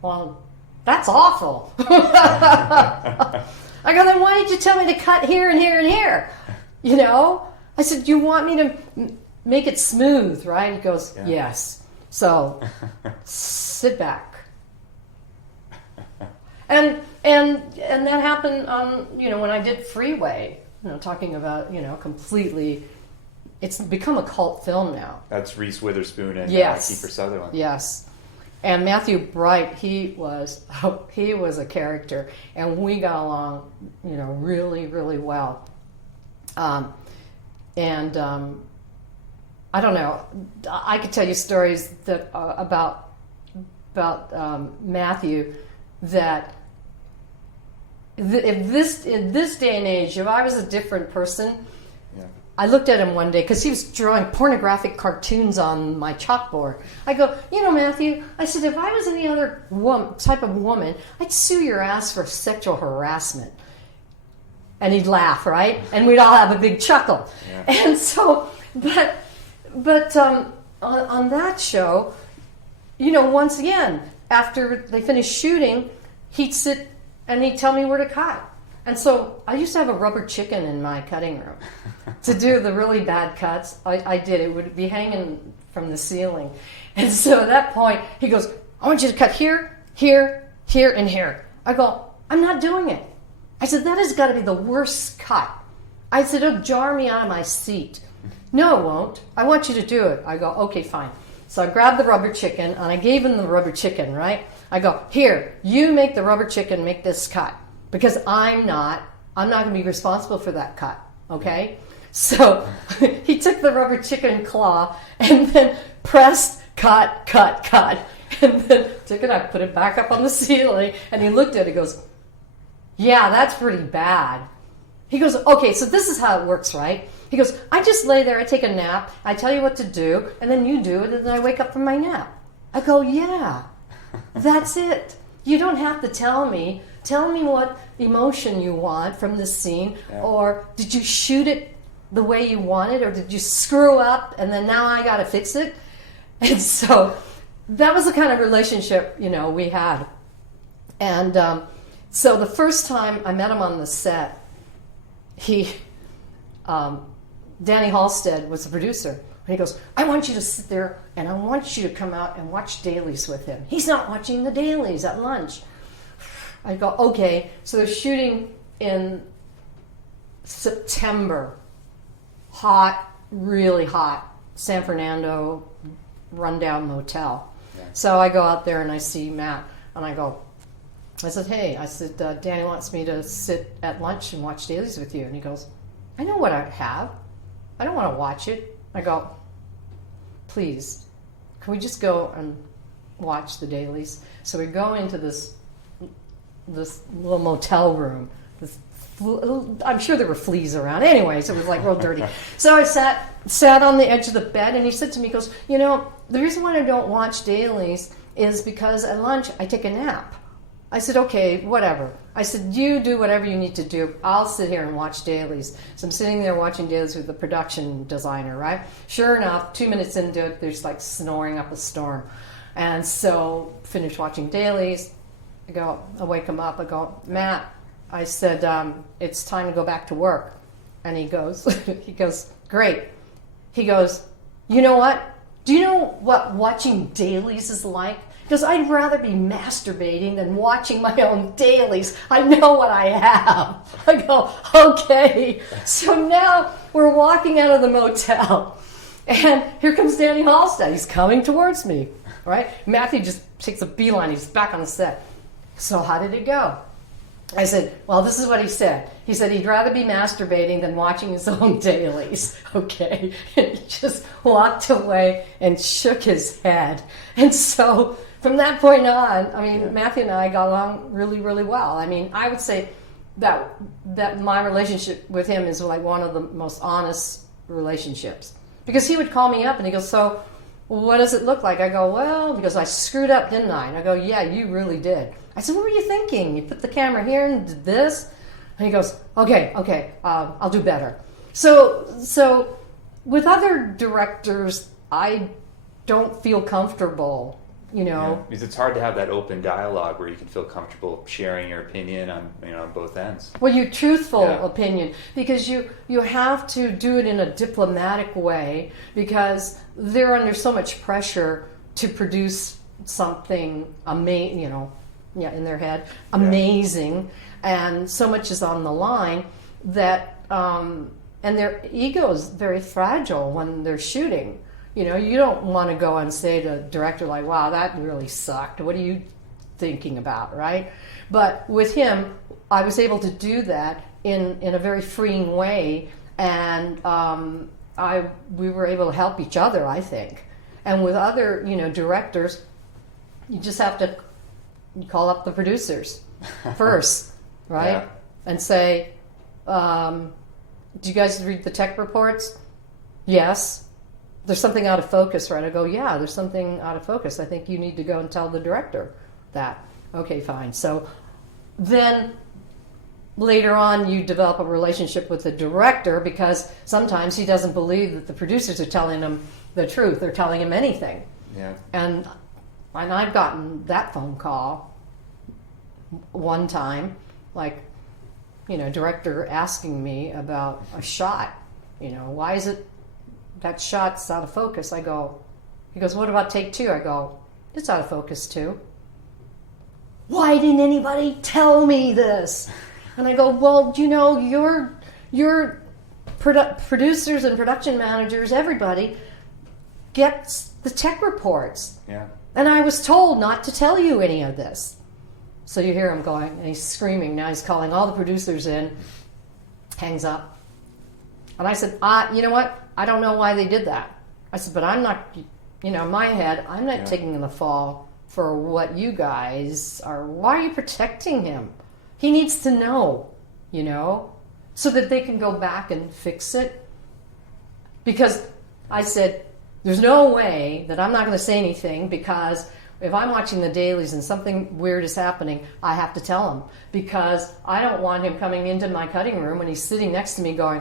well, that's awful. I go, then why did you tell me to cut here and here and here? I said, you want me to make it smooth, right? He goes, yeah. Yes. So sit back. And that happened on, when I did Freeway, talking about, completely, it's become a cult film now. That's Reese Witherspoon and yes. Kiefer Sutherland. Yes. And Matthew Bright, he was a character, and we got along, really, really well. I don't know. I could tell you stories that about Matthew that in this day and age, if I was a different person, yeah. I looked at him one day because he was drawing pornographic cartoons on my chalkboard. I go, Matthew, I said, if I was any other type of woman, I'd sue your ass for sexual harassment. And he'd laugh, right? And we'd all have a big chuckle. Yeah. And so, but on that show, once again, after they finished shooting, he'd sit and he'd tell me where to cut. And so I used to have a rubber chicken in my cutting room to do the really bad cuts. I did. It would be hanging from the ceiling. And so at that point, he goes, I want you to cut here, here, here, and here. I go, I'm not doing it. I said, that has got to be the worst cut. I said, it'll jar me out of my seat. No, it won't. I want you to do it. I go, okay, fine. So I grabbed the rubber chicken, and I gave him the rubber chicken, right? I go, here, you make the rubber chicken, make this cut. Because I'm not going to be responsible for that cut, okay? So he took the rubber chicken claw and then pressed, cut, and then took it up, put it back up on the ceiling, and he looked at it, he goes, yeah, that's pretty bad. He goes, okay, so this is how it works, right? He goes, I just lay there, I take a nap, I tell you what to do, and then you do it, and then I wake up from my nap. I go, yeah, that's it. You don't have to tell me what emotion you want from this scene, or did you shoot it the way you wanted, or did you screw up and then now I got to fix it? And so that was the kind of relationship, we had. And so the first time I met him on the set, Danny Halstead was the producer. And he goes, I want you to sit there and I want you to come out and watch dailies with him. He's not watching the dailies at lunch. I go, okay. So they're shooting in September. Hot, really hot. San Fernando, rundown motel. Yeah. So I go out there and I see Matt. And I said, hey, Danny wants me to sit at lunch and watch dailies with you. And he goes, I know what I have. I don't want to watch it. I go, please, can we just go and watch the dailies? So we go into this little motel room. I'm sure there were fleas around. Anyways, it was like real dirty. So I sat on the edge of the bed, and he said to me, he goes, the reason why I don't watch dailies is because at lunch I take a nap. I said, okay, whatever. I said, you do whatever you need to do. I'll sit here and watch dailies. So I'm sitting there watching dailies with the production designer, right? Sure enough, 2 minutes into it, there's like snoring up a storm. And so finished watching dailies. I wake him up. I go, Matt, I said, it's time to go back to work. And he goes, great. He goes, you know what? Do you know what watching dailies is like? Because I'd rather be masturbating than watching my own dailies. I know what I have. I go, okay. So now we're walking out of the motel. And here comes Danny Halstead. He's coming towards me, right? Matthew just takes a beeline. He's back on the set. So how did it go? I said, well, this is what he said. He said he'd rather be masturbating than watching his own dailies. Okay. And he just walked away and shook his head. And so from that point on, Matthew and I got along really, really well. I would say that my relationship with him is like one of the most honest relationships. Because he would call me up and he goes, so what does it look like? I go, well, because I screwed up, didn't I? And I go, yeah, you really did. I said, what were you thinking? You put the camera here and did this? And he goes, okay, I'll do better. So with other directors, I don't feel comfortable, Yeah, because it's hard to have that open dialogue where you can feel comfortable sharing your opinion on both ends. Well, your truthful opinion, because you have to do it in a diplomatic way, because they're under so much pressure to produce something amazing, in their head, amazing, and so much is on the line that, and their ego is very fragile when they're shooting. You don't want to go and say to the director, like, wow, that really sucked. What are you thinking about, right? But with him, I was able to do that in a very freeing way, and we were able to help each other, I think. And with other, directors, you just have to call up the producers first, right? Yeah. And say, do you guys read the tech reports? Yes. There's something out of focus, right? I go, yeah, there's something out of focus. I think you need to go and tell the director that. Okay, fine. So then later on you develop a relationship with the director, because sometimes he doesn't believe that the producers are telling him the truth. They're telling him anything. Yeah. And I've gotten that phone call one time, like, director asking me about a shot. Why is it that shot's out of focus? He goes, what about take 2? I go, it's out of focus too. Why didn't anybody tell me this? And I go, well, your producers and production managers, everybody gets the tech reports. Yeah. And I was told not to tell you any of this. So you hear him going, and he's screaming. Now he's calling all the producers in, hangs up. And I said, you know what? I don't know why they did that. I said, but I'm not, in my head, I'm not taking the fall for what you guys are. Why are you protecting him? He needs to know, so that they can go back and fix it. Because I said, there's no way that I'm not going to say anything, because if I'm watching the dailies and something weird is happening, I have to tell him, because I don't want him coming into my cutting room when he's sitting next to me going,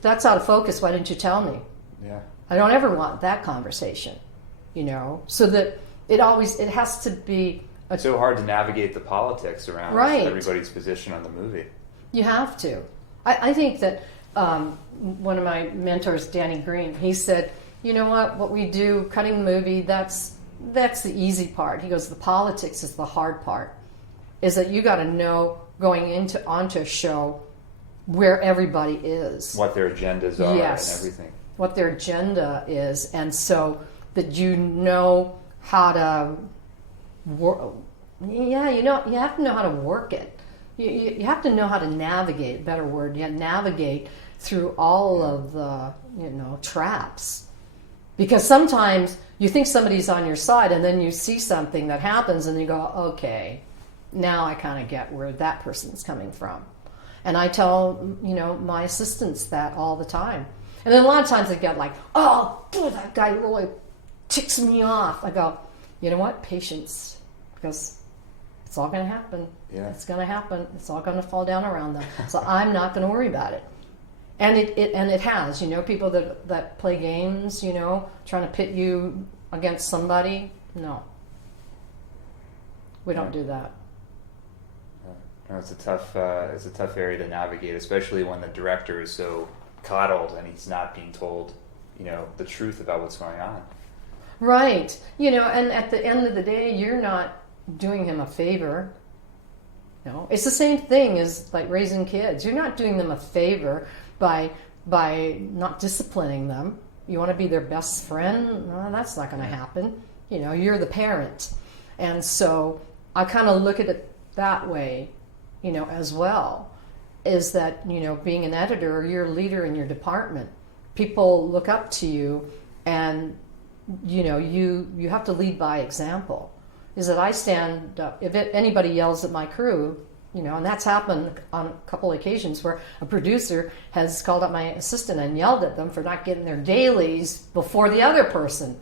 that's out of focus, why didn't you tell me? Yeah. I don't ever want that conversation, so that it has to be... It's so hard to navigate the politics around everybody's position on the movie. You have to. I think that one of my mentors, Danny Green, he said, you know what we do, cutting the movie, that's the easy part. He goes, the politics is the hard part, is that you got to know going onto a show where everybody is. What their agendas are and everything. What their agenda is. And so that you know how to work. Yeah, you have to know how to work it. You have to know how to navigate, better word, navigate through all of the, traps. Because sometimes you think somebody's on your side and then you see something that happens and you go, okay, now I kind of get where that person's coming from. And I tell, my assistants that all the time. And then a lot of times they get like, oh, boy, that guy really ticks me off. I go, you know what? Patience. Because it's all going to happen. Yeah. It's going to happen. It's all going to fall down around them. So I'm not going to worry about it. And it has, people that play games, trying to pit you against somebody. No. We don't do that. No, it's a tough area to navigate, especially when the director is so coddled and he's not being told, the truth about what's going on. Right. And at the end of the day, you're not doing him a favor. It's the same thing as like raising kids. You're not doing them a favor by not disciplining them. You want to be their best friend? No, that's not going to happen. You're the parent. And so I kind of look at it that way, as well, is that, being an editor, you're a leader in your department. People look up to you, and, you have to lead by example. Is that I stand up, if anybody yells at my crew, and that's happened on a couple of occasions where a producer has called up my assistant and yelled at them for not getting their dailies before the other person.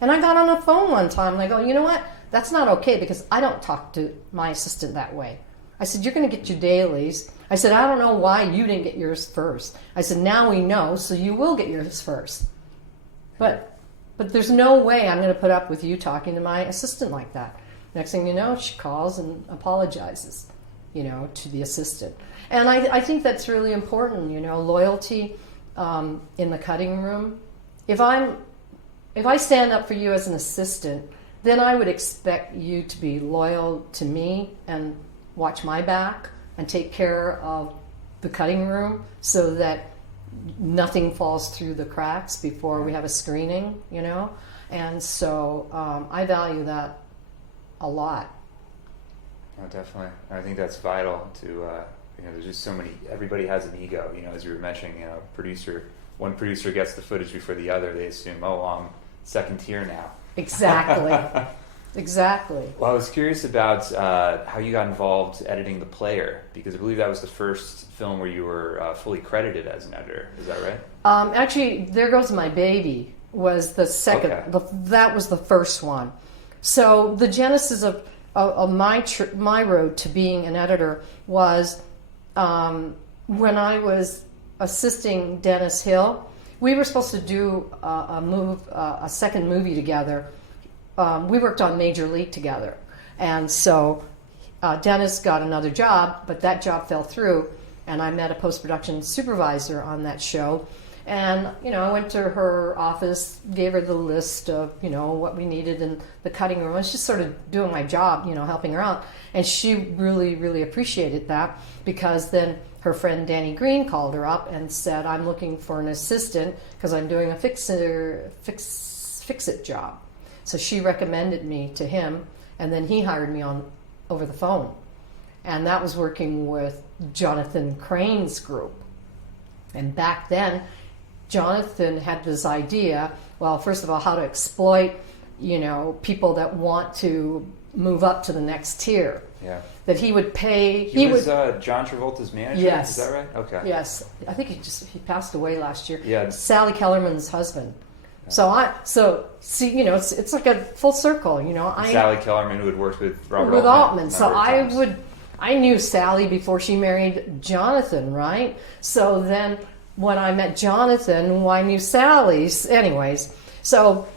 And I got on the phone one time and I go, you know what? That's not okay, because I don't talk to my assistant that way. I said, you're going to get your dailies. I said, I don't know why you didn't get yours first. I said, now we know, so you will get yours first. But there's no way I'm going to put up with you talking to my assistant like that. Next thing you know, she calls and apologizes, to the assistant. And I think that's really important, loyalty in the cutting room. If I stand up for you as an assistant, then I would expect you to be loyal to me and watch my back and take care of the cutting room so that nothing falls through the cracks before we have a screening, And so I value that a lot. Oh, definitely. I think that's vital to, there's just so many, everybody has an ego, as you were mentioning, one producer gets the footage before the other, they assume, oh, I'm second tier now. Exactly. Exactly. Well, I was curious about how you got involved editing The Player, because I believe that was the first film where you were fully credited as an editor. Is that right? Actually, There Goes My Baby was the second. Okay. That was the first one. So the genesis of my road to being an editor was when I was assisting Dennis Hill. We were supposed to do a second movie together. We worked on Major League together, and so Dennis got another job, but that job fell through, and I met a post-production supervisor on that show. And, I went to her office, gave her the list of, what we needed in the cutting room. I was just sort of doing my job, helping her out. And she really, really appreciated that, because then her friend Danny Green called her up and said, I'm looking for an assistant because I'm doing a fix-it job. So she recommended me to him, and then he hired me on over the phone. And that was working with Jonathan Crane's group. And back then, Jonathan had this idea, well, first of all, how to exploit, people that want to move up to the next tier. Yeah. That he would pay. He was John Travolta's manager. Yes. Is that right? Okay. Yes, I think he passed away last year. Yeah. Sally Kellerman's husband. Yeah. So see, it's like a full circle. Sally Kellerman, who had worked with Robert with Altman. So I knew Sally before she married Jonathan, right? So then when I met Jonathan, I knew Sally. Anyways, so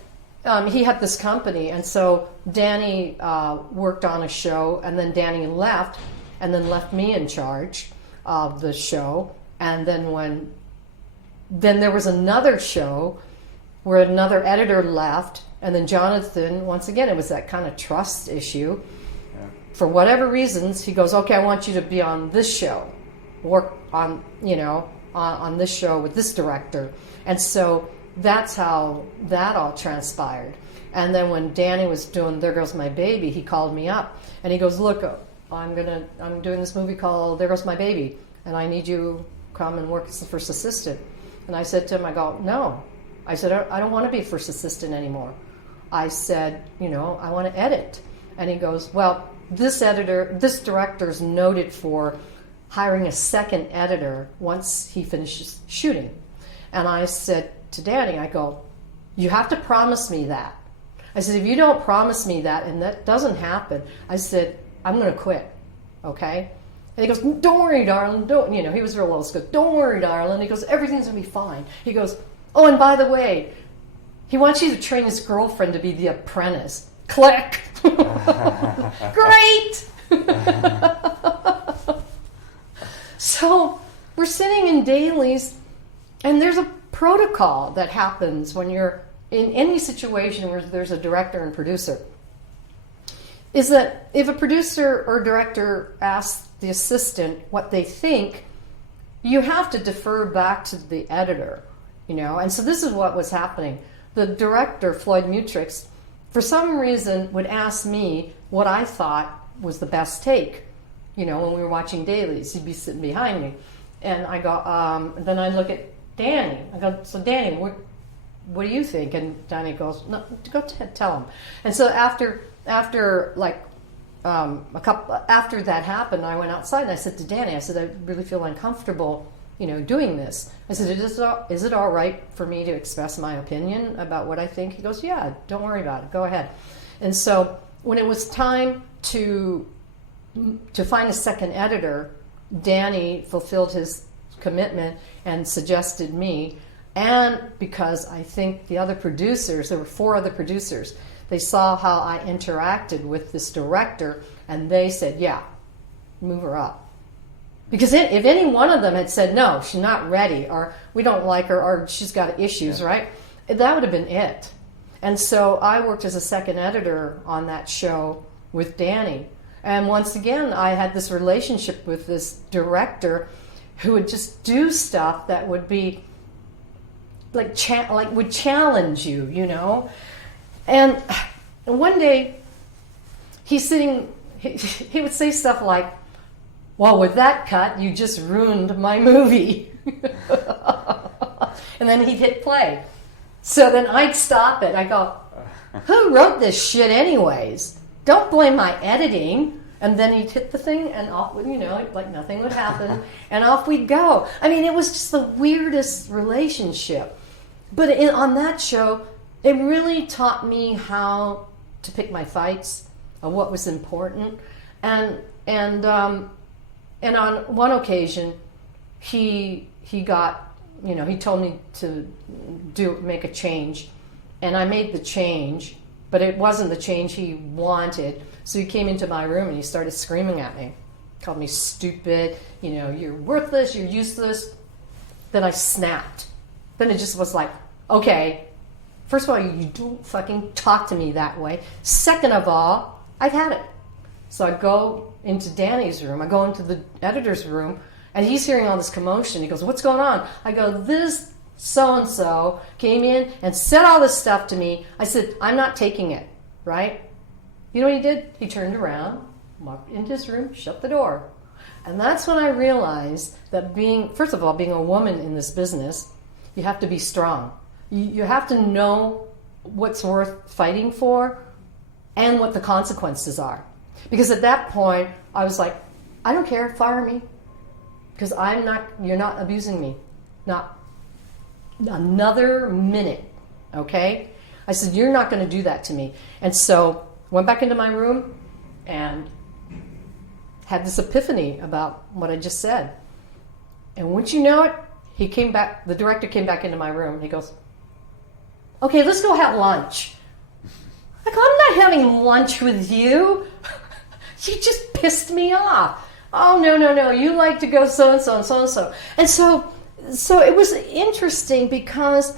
he had this company, and so Danny worked on a show, and then Danny left, and then left me in charge of the show. And then there was another show where another editor left, and then Jonathan, once again, it was that kind of trust issue. Yeah. For whatever reasons, he goes, okay, I want you to be on this show, work on, on this show with this director. And so that's how that all transpired. And then when Danny was doing There Goes My Baby, he called me up and he goes, look, I'm doing this movie called There Goes My Baby, and I need you to come and work as the first assistant. And I said to him, I go, no. I said, I don't want to be first assistant anymore. I said, I want to edit. And he goes, well, this director's noted for hiring a second editor once he finishes shooting. And I said to Danny, I go, you have to promise me that. I said, if you don't promise me that and that doesn't happen, I said, I'm going to quit, okay? And he goes, don't worry, darling. He was real low school. Don't worry, darling. He goes, everything's going to be fine. He goes, oh, and by the way, he wants you to train his girlfriend to be the apprentice. Click. Great. So we're sitting in dailies, and there's a protocol that happens when you're in any situation where there's a director and producer. Is that if a producer or director asks the assistant what they think, you have to defer back to the editor, And so this is what was happening. The director, Floyd Mutrix, for some reason would ask me what I thought was the best take. When we were watching dailies, he'd be sitting behind me. And I go, then I look at Danny. I go, so Danny, what do you think? And Danny goes, no, go ahead, tell him. And so after that happened, I went outside and I said to Danny, I said, I really feel uncomfortable, doing this. I said, is it all right for me to express my opinion about what I think? He goes, yeah, don't worry about it. Go ahead. And so when it was time to find a second editor, Danny fulfilled his commitment and suggested me. And because I think the other producers, there were 4 other producers, they saw how I interacted with this director, and they said, yeah, move her up. Because if any one of them had said, no, she's not ready, or we don't like her, or she's got issues, right? That would have been it. And so I worked as a second editor on that show with Danny. And once again, I had this relationship with this director who would just do stuff that would be would challenge you, And one day, he would say stuff like, well, with that cut, you just ruined my movie. And then he'd hit play. So then I'd stop it. I go, who wrote this shit anyways? Don't blame my editing. And then he'd hit the thing and off, like nothing would happen. And off we'd go. I mean, it was just the weirdest relationship. But on that show, it really taught me how to pick my fights, what was important. And on one occasion, he got, he told me to make a change. And I made the change. but it wasn't the change he wanted. So he came into my room and he started screaming at me. Called me stupid, you're worthless, you're useless. Then I snapped. Then it just was like, okay, first of all, you don't fucking talk to me that way. Second of all, I've had it. So I go into Danny's room, I go into the editor's room, and he's hearing all this commotion. He goes, what's going on? I go, this so-and-so came in and said all this stuff to me. I said, I'm not taking it, right? You know what he did? He turned around, walked into his room, shut the door. And that's when I realized that first of all, being a woman in this business, you have to be strong. You have to know what's worth fighting for and what the consequences are. Because at that point, I was like, I don't care, fire me. Because you're not abusing me. Not another minute, okay? I said, you're not going to do that to me. And so went back into my room and had this epiphany about what I just said. And once you know it, the director came back into my room and he goes, okay, let's go have lunch. I go, I'm not having lunch with you. You just pissed me off. Oh, no, you like to go so-and-so and so-and-so. And so it was interesting because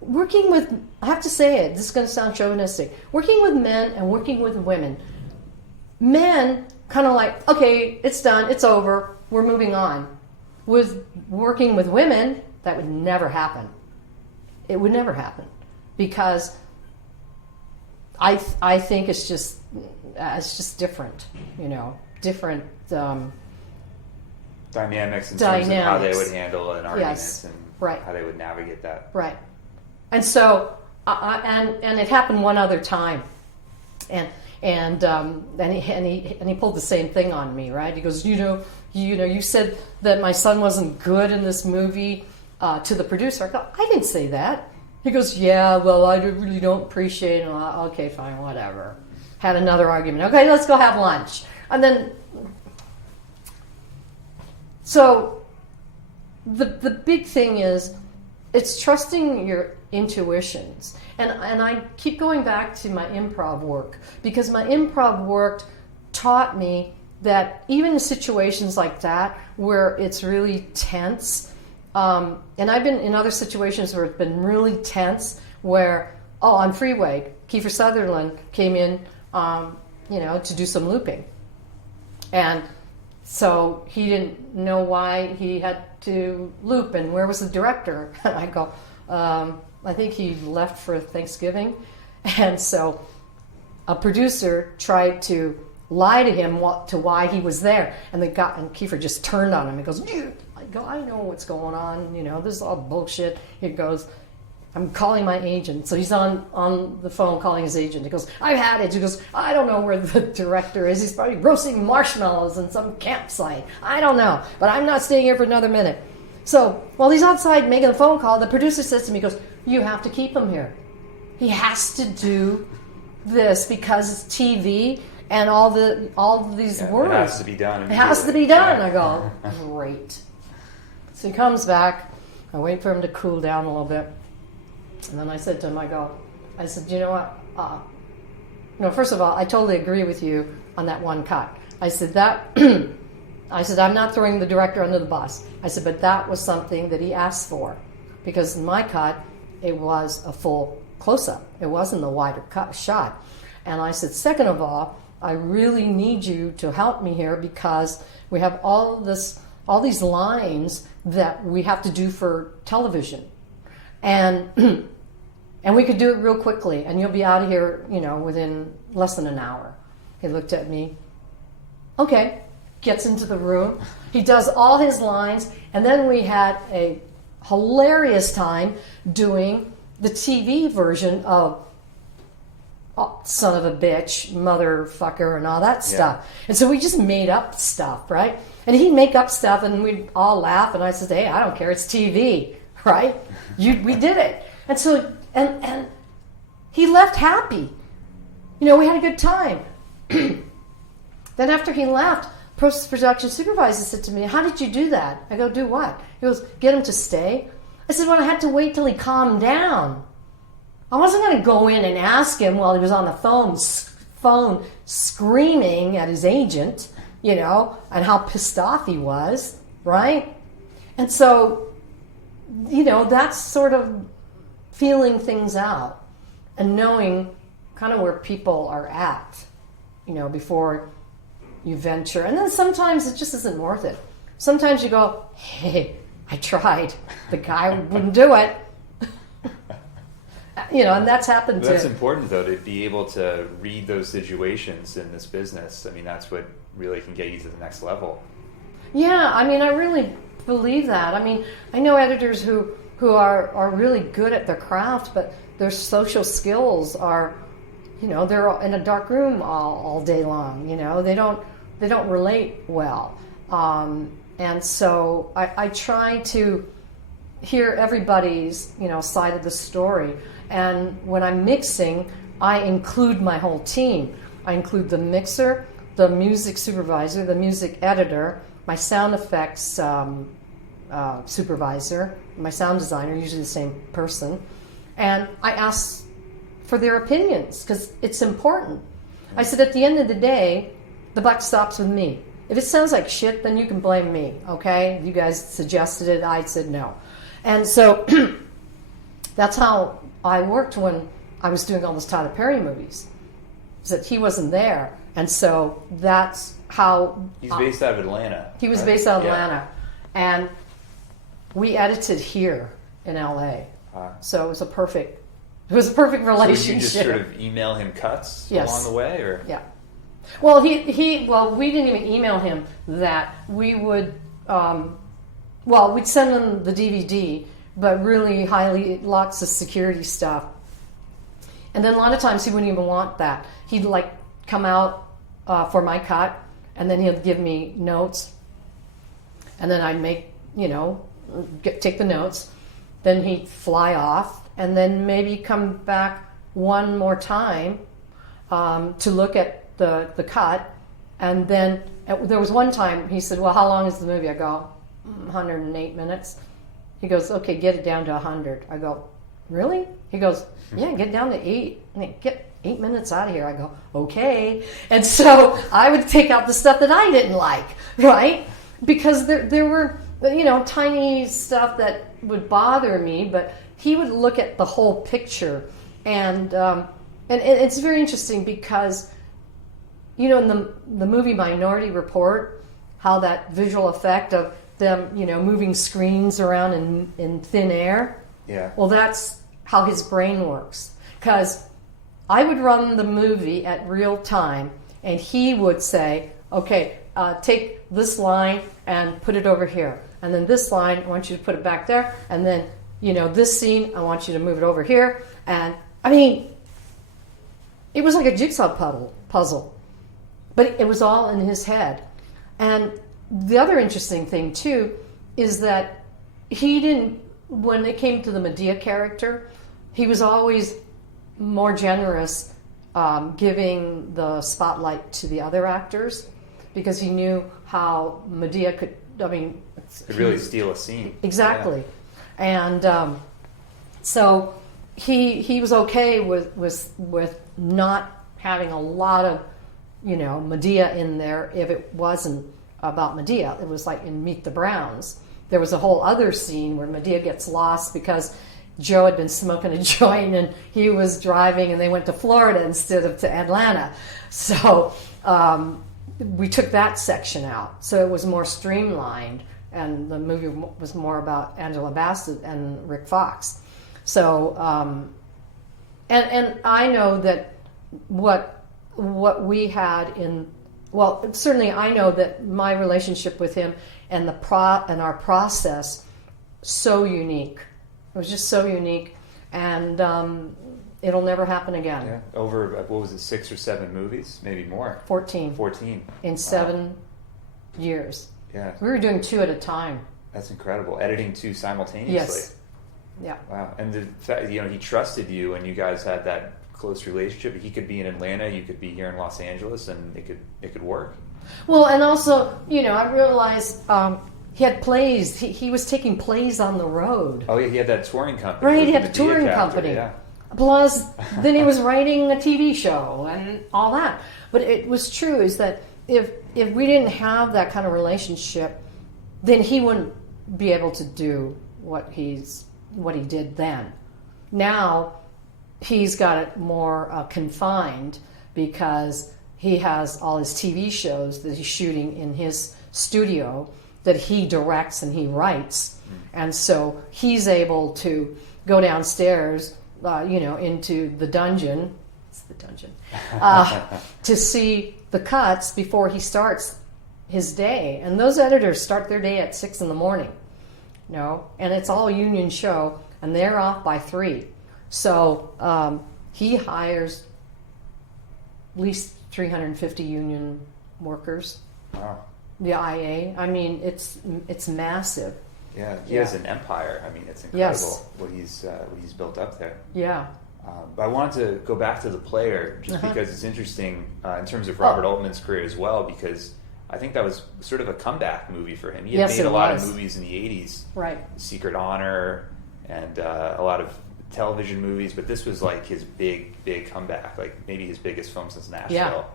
working with, I have to say it, this is going to sound chauvinistic, working with men and working with women. Men kind of like, okay, it's done, it's over, we're moving on. With working with women, that would never happen. It would never happen because I think it's just different, different dynamics in terms of how they would handle an argument yes, and right. how they would navigate that. Right. And so, and it happened one other time, and he pulled the same thing on me, right? He goes, you said that my son wasn't good in this movie to the producer. I go, I didn't say that. He goes, yeah, well, I really don't appreciate it. Okay, fine, whatever. Had another argument. Okay, let's go have lunch. And then, so the big thing is, it's trusting your intuitions. And I keep going back to my improv work because my improv work taught me that even in situations like that where it's really tense, and I've been in other situations where it's been really tense where, on Freeway, Kiefer Sutherland came in, to do some looping. And so he didn't know why he had to loop and where was the director? And I go, I think he left for Thanksgiving. And so a producer tried to lie to him to why he was there. And Kiefer just turned on him. He goes, I know what's going on. This is all bullshit. He goes, I'm calling my agent. So he's on the phone calling his agent. He goes, I've had it. He goes, I don't know where the director is. He's probably roasting marshmallows in some campsite. I don't know. But I'm not staying here for another minute. So while he's outside making a phone call, the producer says to me, he goes, you have to keep him here. He has to do this because it's TV and all these words. It has to be done. It has to be done. I go, great. So he comes back. I wait for him to cool down a little bit. And then I said to him, I said, you know what? First of all, I totally agree with you on that one cut. I said, I'm not throwing the director under the bus. I said, but that was something that he asked for. Because in my cut, it was a full close-up. It wasn't the wider shot. And I said, second of all, I really need you to help me here because we have all these lines that we have to do for television. And we could do it real quickly, and you'll be out of here, within less than an hour. He looked at me. Okay. Gets into the room. He does all his lines, and then we had a hilarious time doing the TV version of son of a bitch, motherfucker, and all that stuff. And so we just made up stuff, right? And he'd make up stuff, and we'd all laugh, and I said, hey, I don't care, it's TV, right? We did it. And so, and he left happy. We had a good time. Then after he left, post-production supervisor said to me, how did you do that? I go, do what? He goes, get him to stay. I said, well, I had to wait till he calmed down. I wasn't going to go in and ask him while he was on the phone screaming at his agent, you know, and how pissed off he was, right? And so, you know, that's sort of feeling things out and knowing kind of where people are at, you know, before you venture. And then sometimes it just isn't worth it. Sometimes you go, hey, I tried. The guy wouldn't do it. You know, and that's happened But that's important, though, to be able to read those situations in this business. I mean, that's what really can get you to the next level. Yeah, I mean, I really believe that. I mean, I know editors who are really good at their craft, but their social skills are, you know, they're in a dark room all day long. You know, they don't relate well, and so I try to hear everybody's, you know, side of the story. And when I'm mixing, I include my whole team. I include the mixer, the music supervisor, the music editor, my sound effects supervisor, my sound designer, usually the same person, and I ask for their opinions because it's important. I said, at the end of the day, the buck stops with me. If it sounds like shit, then you can blame me, okay? You guys suggested it, I said no. And so that's how I worked when I was doing all those Tyler Perry movies, is that he wasn't there. And so that's how... He's based out of Atlanta. He was based out of Atlanta. And we edited here in LA. So it was a perfect relationship. So you just sort of email him cuts along the way, or? Yeah. Well, we didn't even email him that. We would, we'd send him the DVD, but really lots of security stuff. And then a lot of times he wouldn't even want that. He'd like come out for my cut, and then he'd give me notes, and then I'd make, you know, take the notes. Then he'd fly off, and then maybe come back one more time to look at the cut. And then there was one time he said, well, how long is the movie? I go, 108 minutes. He goes, okay, get it down to 100. I go, really? He goes, yeah, get down to 8. Get 8 minutes out of here. I go, okay. And so I would take out the stuff that I didn't like, right? Because there were, you know, tiny stuff that would bother me, but he would look at the whole picture. And it's very interesting because, you know, in the movie Minority Report, how that visual effect of them, you know, moving screens around in thin air. Yeah. Well, that's how his brain works. Because I would run the movie at real time, and he would say, okay, take this line and put it over here. And then this line, I want you to put it back there. And then, you know, this scene, I want you to move it over here. And, I mean, it was like a jigsaw puzzle. But it was all in his head. And the other interesting thing, too, is that he didn't, when it came to the Medea character, he was always more generous giving the spotlight to the other actors because he knew how Medea could, I mean... Could really steal a scene. Exactly. Yeah. And so he was okay with not having a lot of, you know, Medea in there if it wasn't about Medea. It was like in Meet the Browns. There was a whole other scene where Medea gets lost because Joe had been smoking a joint and he was driving and they went to Florida instead of to Atlanta. So we took that section out. So it was more streamlined and the movie was more about Angela Bassett and Rick Fox. So, and I know that what we had certainly I know that my relationship with him and our process so unique. It was just so unique, and it'll never happen again. Yeah, over what was it, 6 or 7 movies, maybe more. 14 in 7 years. Yeah, we were doing 2 at a time. That's incredible. Editing 2 simultaneously. Yes. Yeah. Wow. And the fact, you know, he trusted you, and you guys had that close relationship. He could be in Atlanta, you could be here in Los Angeles, and it could work. Well, and also, you know, I realized he had plays. He was taking plays on the road. Oh yeah, he had that touring company. Right, he had a touring company. Yeah. Plus, then he was writing a TV show and all that. But it was true is that if we didn't have that kind of relationship, then he wouldn't be able to do what he did then. Now he's got it more confined because he has all his TV shows that he's shooting in his studio that he directs and he writes, and so he's able to go downstairs, into the dungeon. It's the dungeon to see the cuts before he starts his day. And those editors start their day at 6 a.m. And it's all union show, and they're off by 3. So he hires at least 350 union workers. Wow. The IA. I mean, it's massive. Yeah, he has an empire. I mean, it's incredible what he's built up there. Yeah. But I wanted to go back to The Player just because it's interesting in terms of Robert Altman's career as well, because I think that was sort of a comeback movie for him. He had made a lot of movies in the 80s. Right. Secret Honor and a lot of television movies, but this was like his big comeback, like maybe his biggest film since Nashville.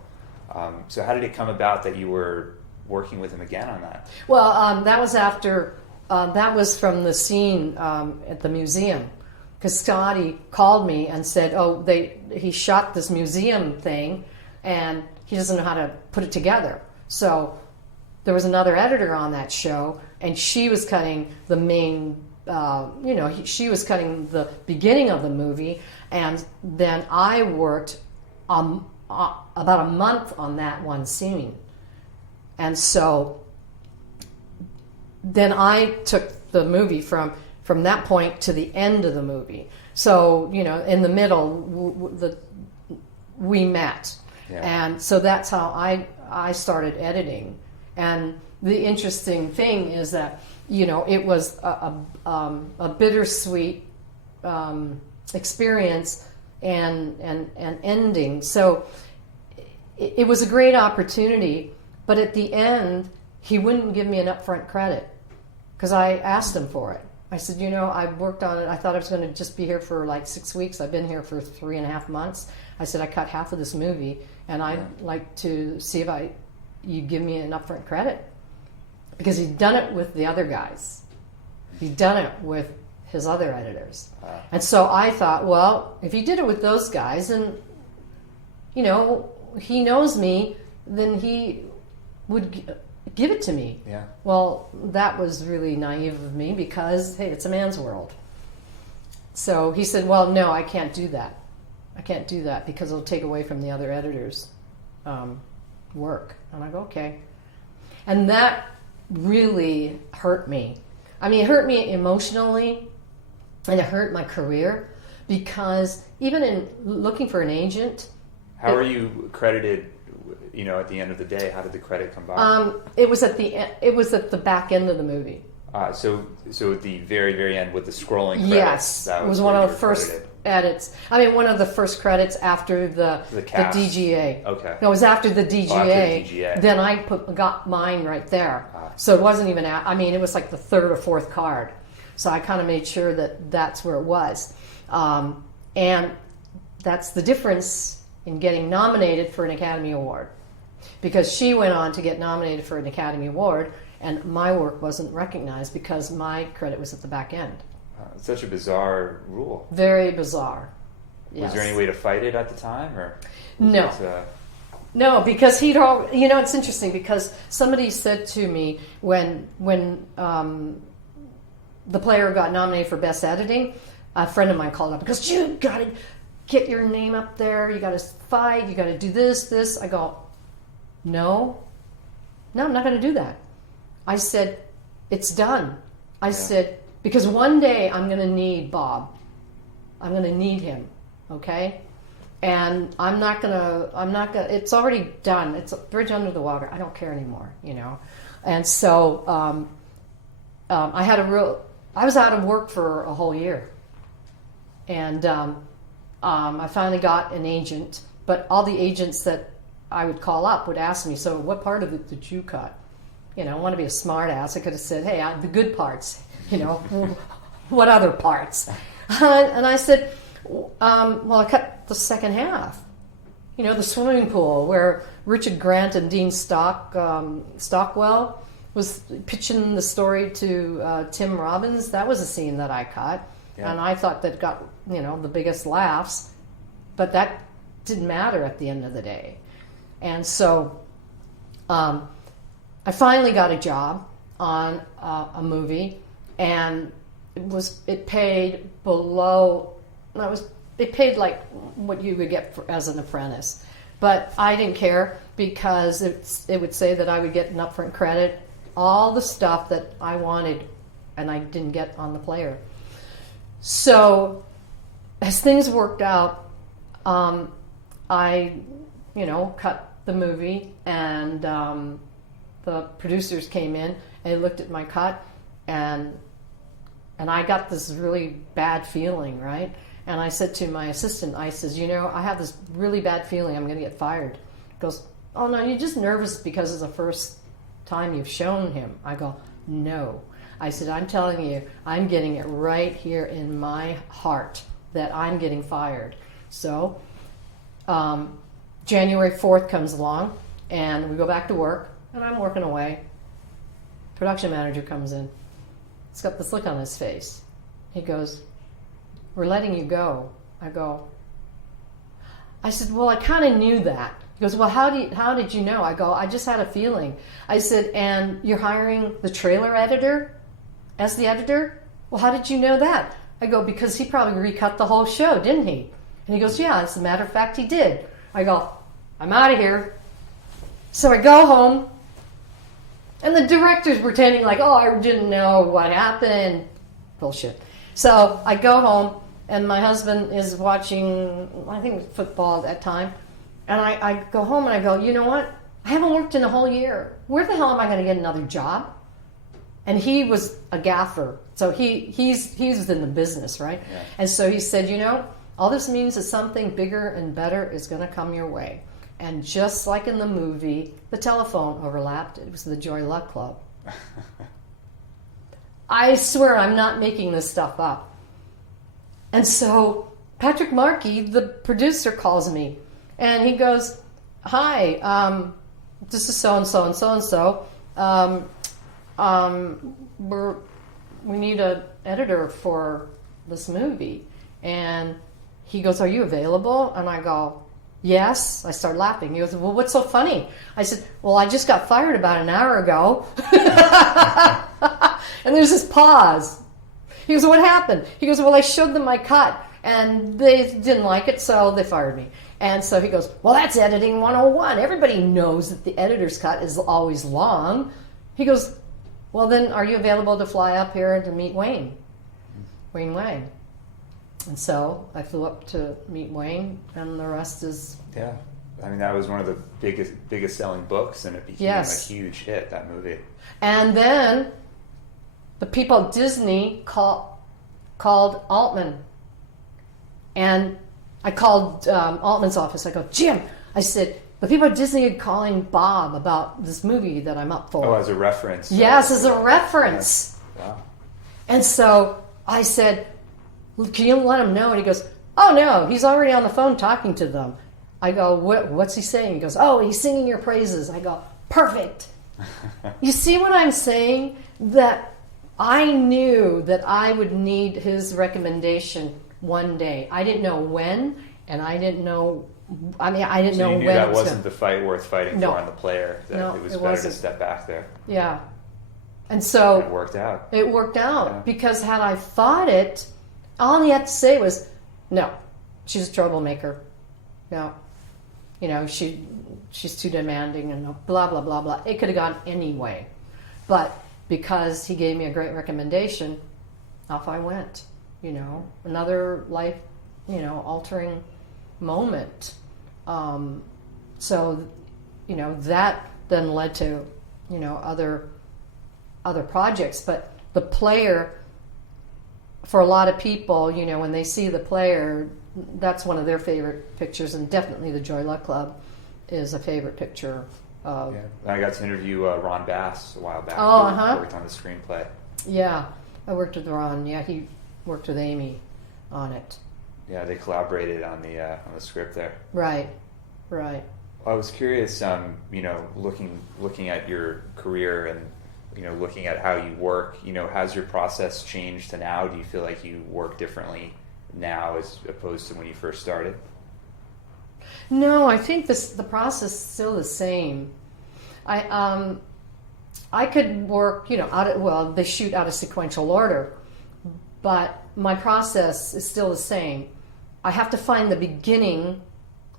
Yeah. So how did it come about that you were working with him again on that? Well, that was after, that was from the scene at the museum, because Scotty called me and said, he shot this museum thing and he doesn't know how to put it together. So there was another editor on that show, and she was cutting the main, she was cutting the beginning of the movie, and then I worked about a month on that one scene. And so then I took the movie from that point to the end of the movie. So, in the middle, we met. Yeah. And so that's how I started editing. And the interesting thing is that, it was a bittersweet experience and ending. So it was a great opportunity. But at the end, he wouldn't give me an upfront credit because I asked him for it. I said, I worked on it. I thought I was going to just be here for like 6 weeks. I've been here for 3.5 months. I said, I cut half of this movie, and I'd like to see if you'd give me an upfront credit. Because he'd done it with the other guys. He'd done it with his other editors. And so I thought, well, if he did it with those guys, and, he knows me, then he would give it to me. Yeah. Well, that was really naive of me because, hey, it's a man's world. So he said, well, no, I can't do that. I can't do that because it'll take away from the other editors' work. And I go, okay. And that really hurt me. I mean, it hurt me emotionally, and it hurt my career because even in looking for an agent... How are you credited... at the end of the day, how did the credit come by? It was at the end, it was at the back end of the movie. So at the very, very end with the scrolling credits. Yes, it was one of the first edits. I mean, one of the first credits after the DGA. Okay. No, it was after the DGA. After the DGA. Then I got mine right there. So it wasn't even. It was like the third or fourth card. So I kind of made sure that that's where it was, and that's the difference in getting nominated for an Academy Award. Because she went on to get nominated for an Academy Award, and my work wasn't recognized because my credit was at the back end. Such a bizarre rule. Very bizarre. Yes. Was there any way to fight it at the time, or no? No, because he'd all. It's interesting because somebody said to me when The Player got nominated for Best Editing, a friend of mine called up because you got to get your name up there. You got to fight. You got to do this. I go. No, I'm not going to do that. I said, it's done. I said, because one day I'm going to need Bob. I'm going to need him, okay? And I'm not going to, it's already done. It's a bridge under the water. I don't care anymore, And so I was out of work for a whole year. And I finally got an agent, but all the agents that I would call up would ask me, so what part of it did you cut? I want to be a smart ass. I could have said, hey, the good parts, what other parts? And I said, Well, I cut the second half. You know, the swimming pool where Richard Grant and Dean Stockwell was pitching the story to Tim Robbins. That was a scene that I cut, and I thought that got, you know, the biggest laughs, but that didn't matter at the end of the day. And so I finally got a job on a movie, and it paid below. It paid like what you would get as an apprentice, but I didn't care because it would say that I would get an upfront credit, all the stuff that I wanted, and I didn't get on the player. So as things worked out, I, you know, cut the movie, and the producers came in and looked at my cut, and I got this really bad feeling, right? And I said to my assistant, I says, you know, I have this really bad feeling I'm going to get fired. He goes, oh no, you're just nervous because it's the first time you've shown him. I go, no. I said, I'm telling you, I'm getting it right here in my heart that I'm getting fired. So January 4th comes along, and we go back to work, and I'm working away. Production manager comes in. He's got this look on his face. He goes, we're letting you go. I said, well, I kind of knew that. He goes, well, how did you know? I go, I just had a feeling. I said, and you're hiring the trailer editor as the editor? Well, how did you know that? I go, because he probably recut the whole show, didn't he? And he goes, yeah, as a matter of fact, he did. I go, I'm out of here. So I go home, and the director's pretending like, oh, I didn't know what happened. Bullshit. So I go home, and my husband is watching, I think it was football at that time. And I go home and I go, you know what? I haven't worked in a whole year. Where the hell am I going to get another job? And he was a gaffer. So he's in the business, right? Yeah. And so he said, you know, all this means is something bigger and better is going to come your way. And just like in the movie, the telephone overlapped. It was the Joy Luck Club. I swear I'm not making this stuff up. And so Patrick Markey, the producer, calls me, and he goes, hi, this is so-and-so and so-and-so. We need an editor for this movie. And he goes, are you available? And I go, yes. I start laughing. He goes, well, what's so funny? I said, well, I just got fired about an hour ago. And there's this pause. He goes, what happened? He goes, well, I showed them my cut, and they didn't like it, so they fired me. And so he goes, well, that's editing 101. Everybody knows that the editor's cut is always long. He goes, well, then are you available to fly up here to meet Wayne Wang? And so I flew up to meet Wayne, and the rest is... Yeah. I mean, that was one of the biggest selling books, and it became a huge hit, that movie. And then the people at Disney called Altman. And I called Altman's office. I go, Jim, I said, the people at Disney are calling Bob about this movie that I'm up for. Oh, as a reference. Yes, as a reference. Yeah. Wow. And so I said, can you let him know? And he goes, oh, no, he's already on the phone talking to them. I go, what's he saying? He goes, oh, he's singing your praises. I go, perfect. You see what I'm saying? That I knew that I would need his recommendation one day. I didn't know when, and I didn't know... I mean, I didn't know when. So you knew that wasn't the fight worth fighting for on the player. That it was better wasn't. To step back there. Yeah. And so... it worked out. It worked out. Because had I fought it, all he had to say was, no, she's a troublemaker. No. You know, she's too demanding and blah, blah, blah, blah. It could have gone any way. But because he gave me a great recommendation, off I went. You know, another life, altering moment. So, that then led to, other projects. But the player, for a lot of people, when they see the player, that's one of their favorite pictures, and definitely the Joy Luck Club is a favorite picture of... Yeah. I got to interview Ron Bass a while back. Who worked on the screenplay. Yeah, I worked with Ron. Yeah, he worked with Amy on it. Yeah, they collaborated on the script there. Right. I was curious, looking at your career and looking at how you work. Has your process changed to now? Do you feel like you work differently now as opposed to when you first started? No, I think the process is still the same. I could work, they shoot out of sequential order, but my process is still the same. I have to find the beginning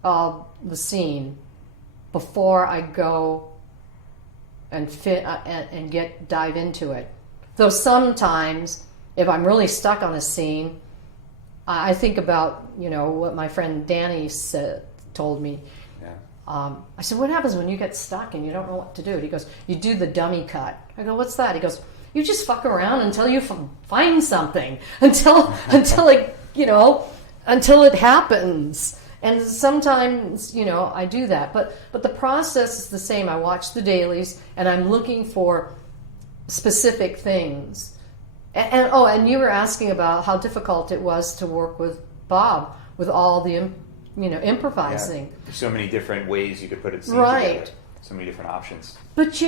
of the scene before I go and dive into it. Though sometimes, if I'm really stuck on a scene, I think about what my friend Danny told me. Yeah. I said, "What happens when you get stuck and you don't know what to do?" And he goes, "You do the dummy cut." I go, "What's that?" He goes, "You just fuck around until you find something, until it happens." And sometimes, I do that. But the process is the same. I watch the dailies, and I'm looking for specific things. And you were asking about how difficult it was to work with Bob, with all the, improvising. Yeah. There's so many different ways you could put it right. together. So many different options. But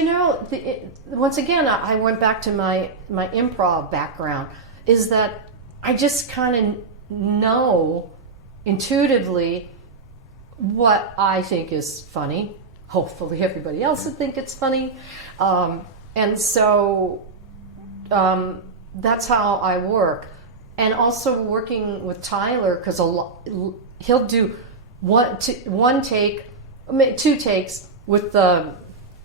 once again, I went back to my improv background, is that I just kind of know intuitively what I think is funny. Hopefully everybody else would think it's funny. And so that's how I work. And also working with Tyler, because he'll do one take, two takes with the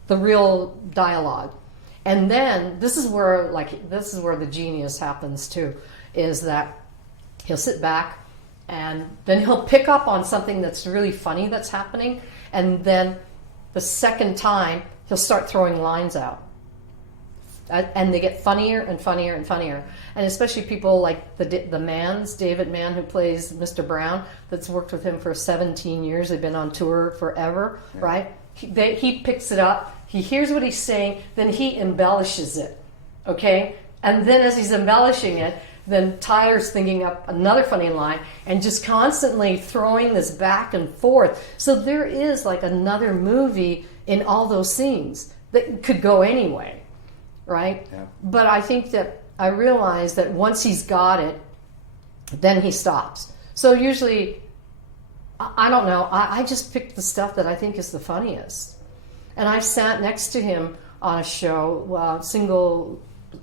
real dialogue. And then this is where the genius happens too, is that he'll sit back and then he'll pick up on something that's really funny that's happening, and then the second time he'll start throwing lines out. And they get funnier and funnier and funnier. And especially people like David Mann, who plays Mr. Brown, that's worked with him for 17 years. They've been on tour forever, yeah. Right? He picks it up, he hears what he's saying, then he embellishes it, okay? And then as he's embellishing it, then Tyler's thinking up another funny line and just constantly throwing this back and forth. So there is like another movie in all those scenes that could go anyway, right? Yeah. But I think that I realize that once he's got it, then he stops. So usually, I don't know, I just pick the stuff that I think is the funniest. And I've sat next to him on a show,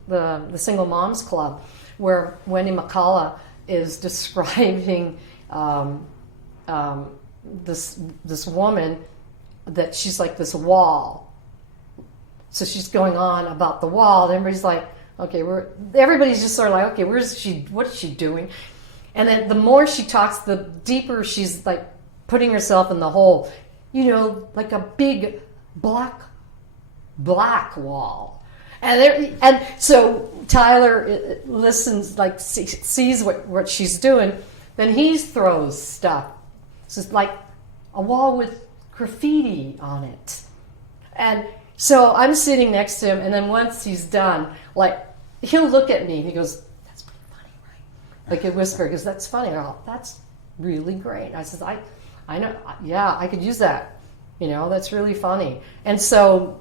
the Single Moms Club, where Wendy McCullough is describing this woman that she's like this wall. So she's going on about the wall, and everybody's like, okay, everybody's just sort of like, okay, what is she doing? And then the more she talks, the deeper she's like putting herself in the hole, like a big black wall. And so Tyler listens, like sees what she's doing, then he throws stuff. So it's like a wall with graffiti on it. And so I'm sitting next to him, and then once he's done, like he'll look at me and he goes, "That's pretty funny, right?" Like a whisper, because that's funny. And I'll, "That's really great." And I says, I know, yeah, I could use that. That's really funny. And so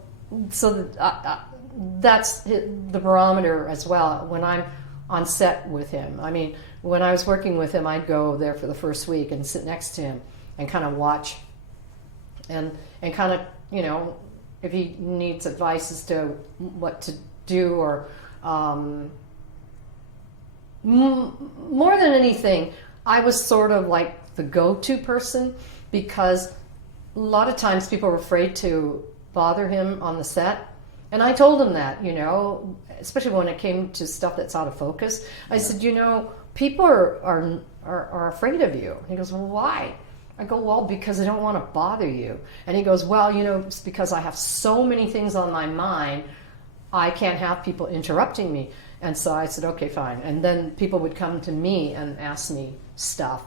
that's the barometer as well when I'm on set with him. I mean, when I was working with him, I'd go there for the first week and sit next to him and kind of watch and kind of, if he needs advice as to what to do, or more than anything, I was sort of like the go-to person, because a lot of times people were afraid to bother him on the set. And I told him that, especially when it came to stuff that's out of focus. I said, people are afraid of you. He goes, "Well, why?" I go, "Well, because I don't want to bother you." And he goes, "Well, it's because I have so many things on my mind, I can't have people interrupting me." And so I said, "Okay, fine." And then people would come to me and ask me stuff.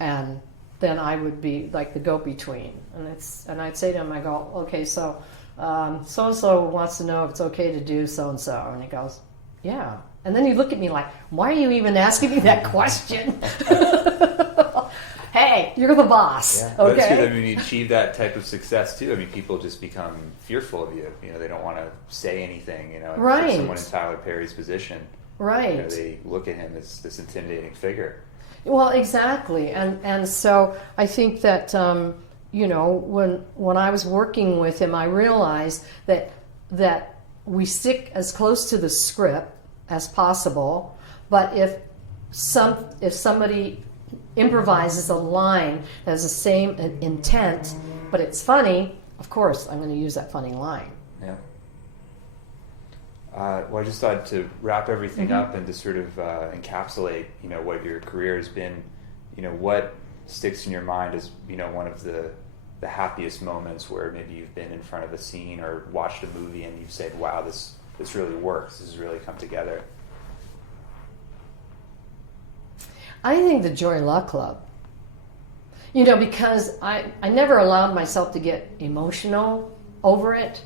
And then I would be like the go-between. And I'd say to him, I go, "Okay, so so-and-so wants to know if it's okay to do so-and-so." And he goes, "Yeah." And then he'd look at me like, "Why are you even asking me that question?" hey, you're the boss. Yeah. Well, that's Okay. good. I mean, you achieve that type of success too. I mean, people just become fearful of you. You know, they don't want to say anything. You know, and Right. for someone in Tyler Perry's position, Right. you know, they look at him as this intimidating figure. Well, exactly, and so I think that when I was working with him, I realized that we stick as close to the script as possible. But if somebody improvises a line that has the same intent, but it's funny, of course I'm going to use that funny line. Yeah. Well, I just thought to wrap everything up and to sort of encapsulate, you know, what your career has been. You know, what sticks in your mind as, you know, one of the happiest moments where maybe you've been in front of a scene or watched a movie and you've said, "Wow, this really works. This has really come together." I think the Joy Luck Club. You know, because I never allowed myself to get emotional over it,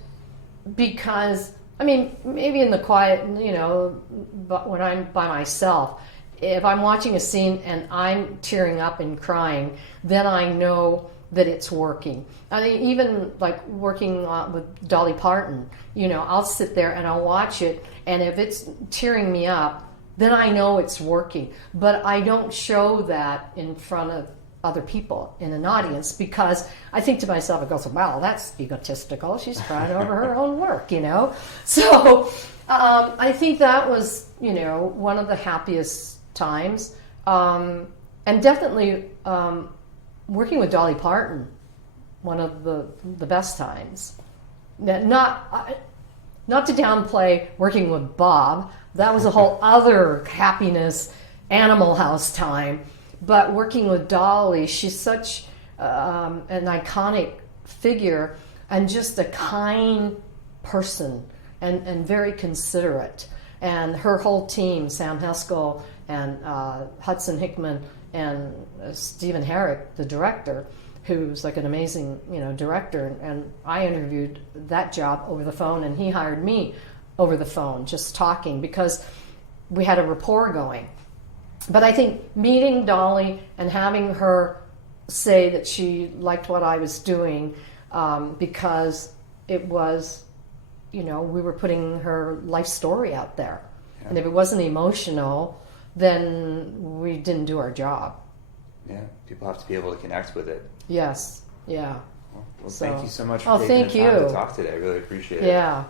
because I mean, maybe in the quiet, you know, but when I'm by myself, if I'm watching a scene and I'm tearing up and crying, then I know that it's working. I mean, even like working with Dolly Parton, you know, I'll sit there and I'll watch it, and if it's tearing me up, then I know it's working. But I don't show that in front of other people in an audience, because I think to myself, it goes, "Wow, that's egotistical. She's crying over her own work," you know. So I think that was, you know, one of the happiest times, and definitely working with Dolly Parton, one of the best times. Not to downplay working with Bob. That was a whole other happiness, Animal House time. But working with Dolly, she's such an iconic figure and just a kind person and very considerate. And her whole team, Sam Heskell and Hudson Hickman and Stephen Herrick, the director, who's like an amazing, you know, director. And I interviewed that job over the phone, and he hired me over the phone, just talking, because we had a rapport going. But I think meeting Dolly and having her say that she liked what I was doing, because it was, you know, we were putting her life story out there. Yeah. And if it wasn't emotional, then we didn't do our job. Yeah, people have to be able to connect with it. Yes, yeah. Well, thank you so much for taking the time to talk today. I really appreciate it. Yeah.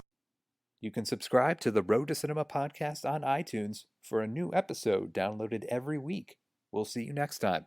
You can subscribe to the Road to Cinema podcast on iTunes for a new episode downloaded every week. We'll see you next time.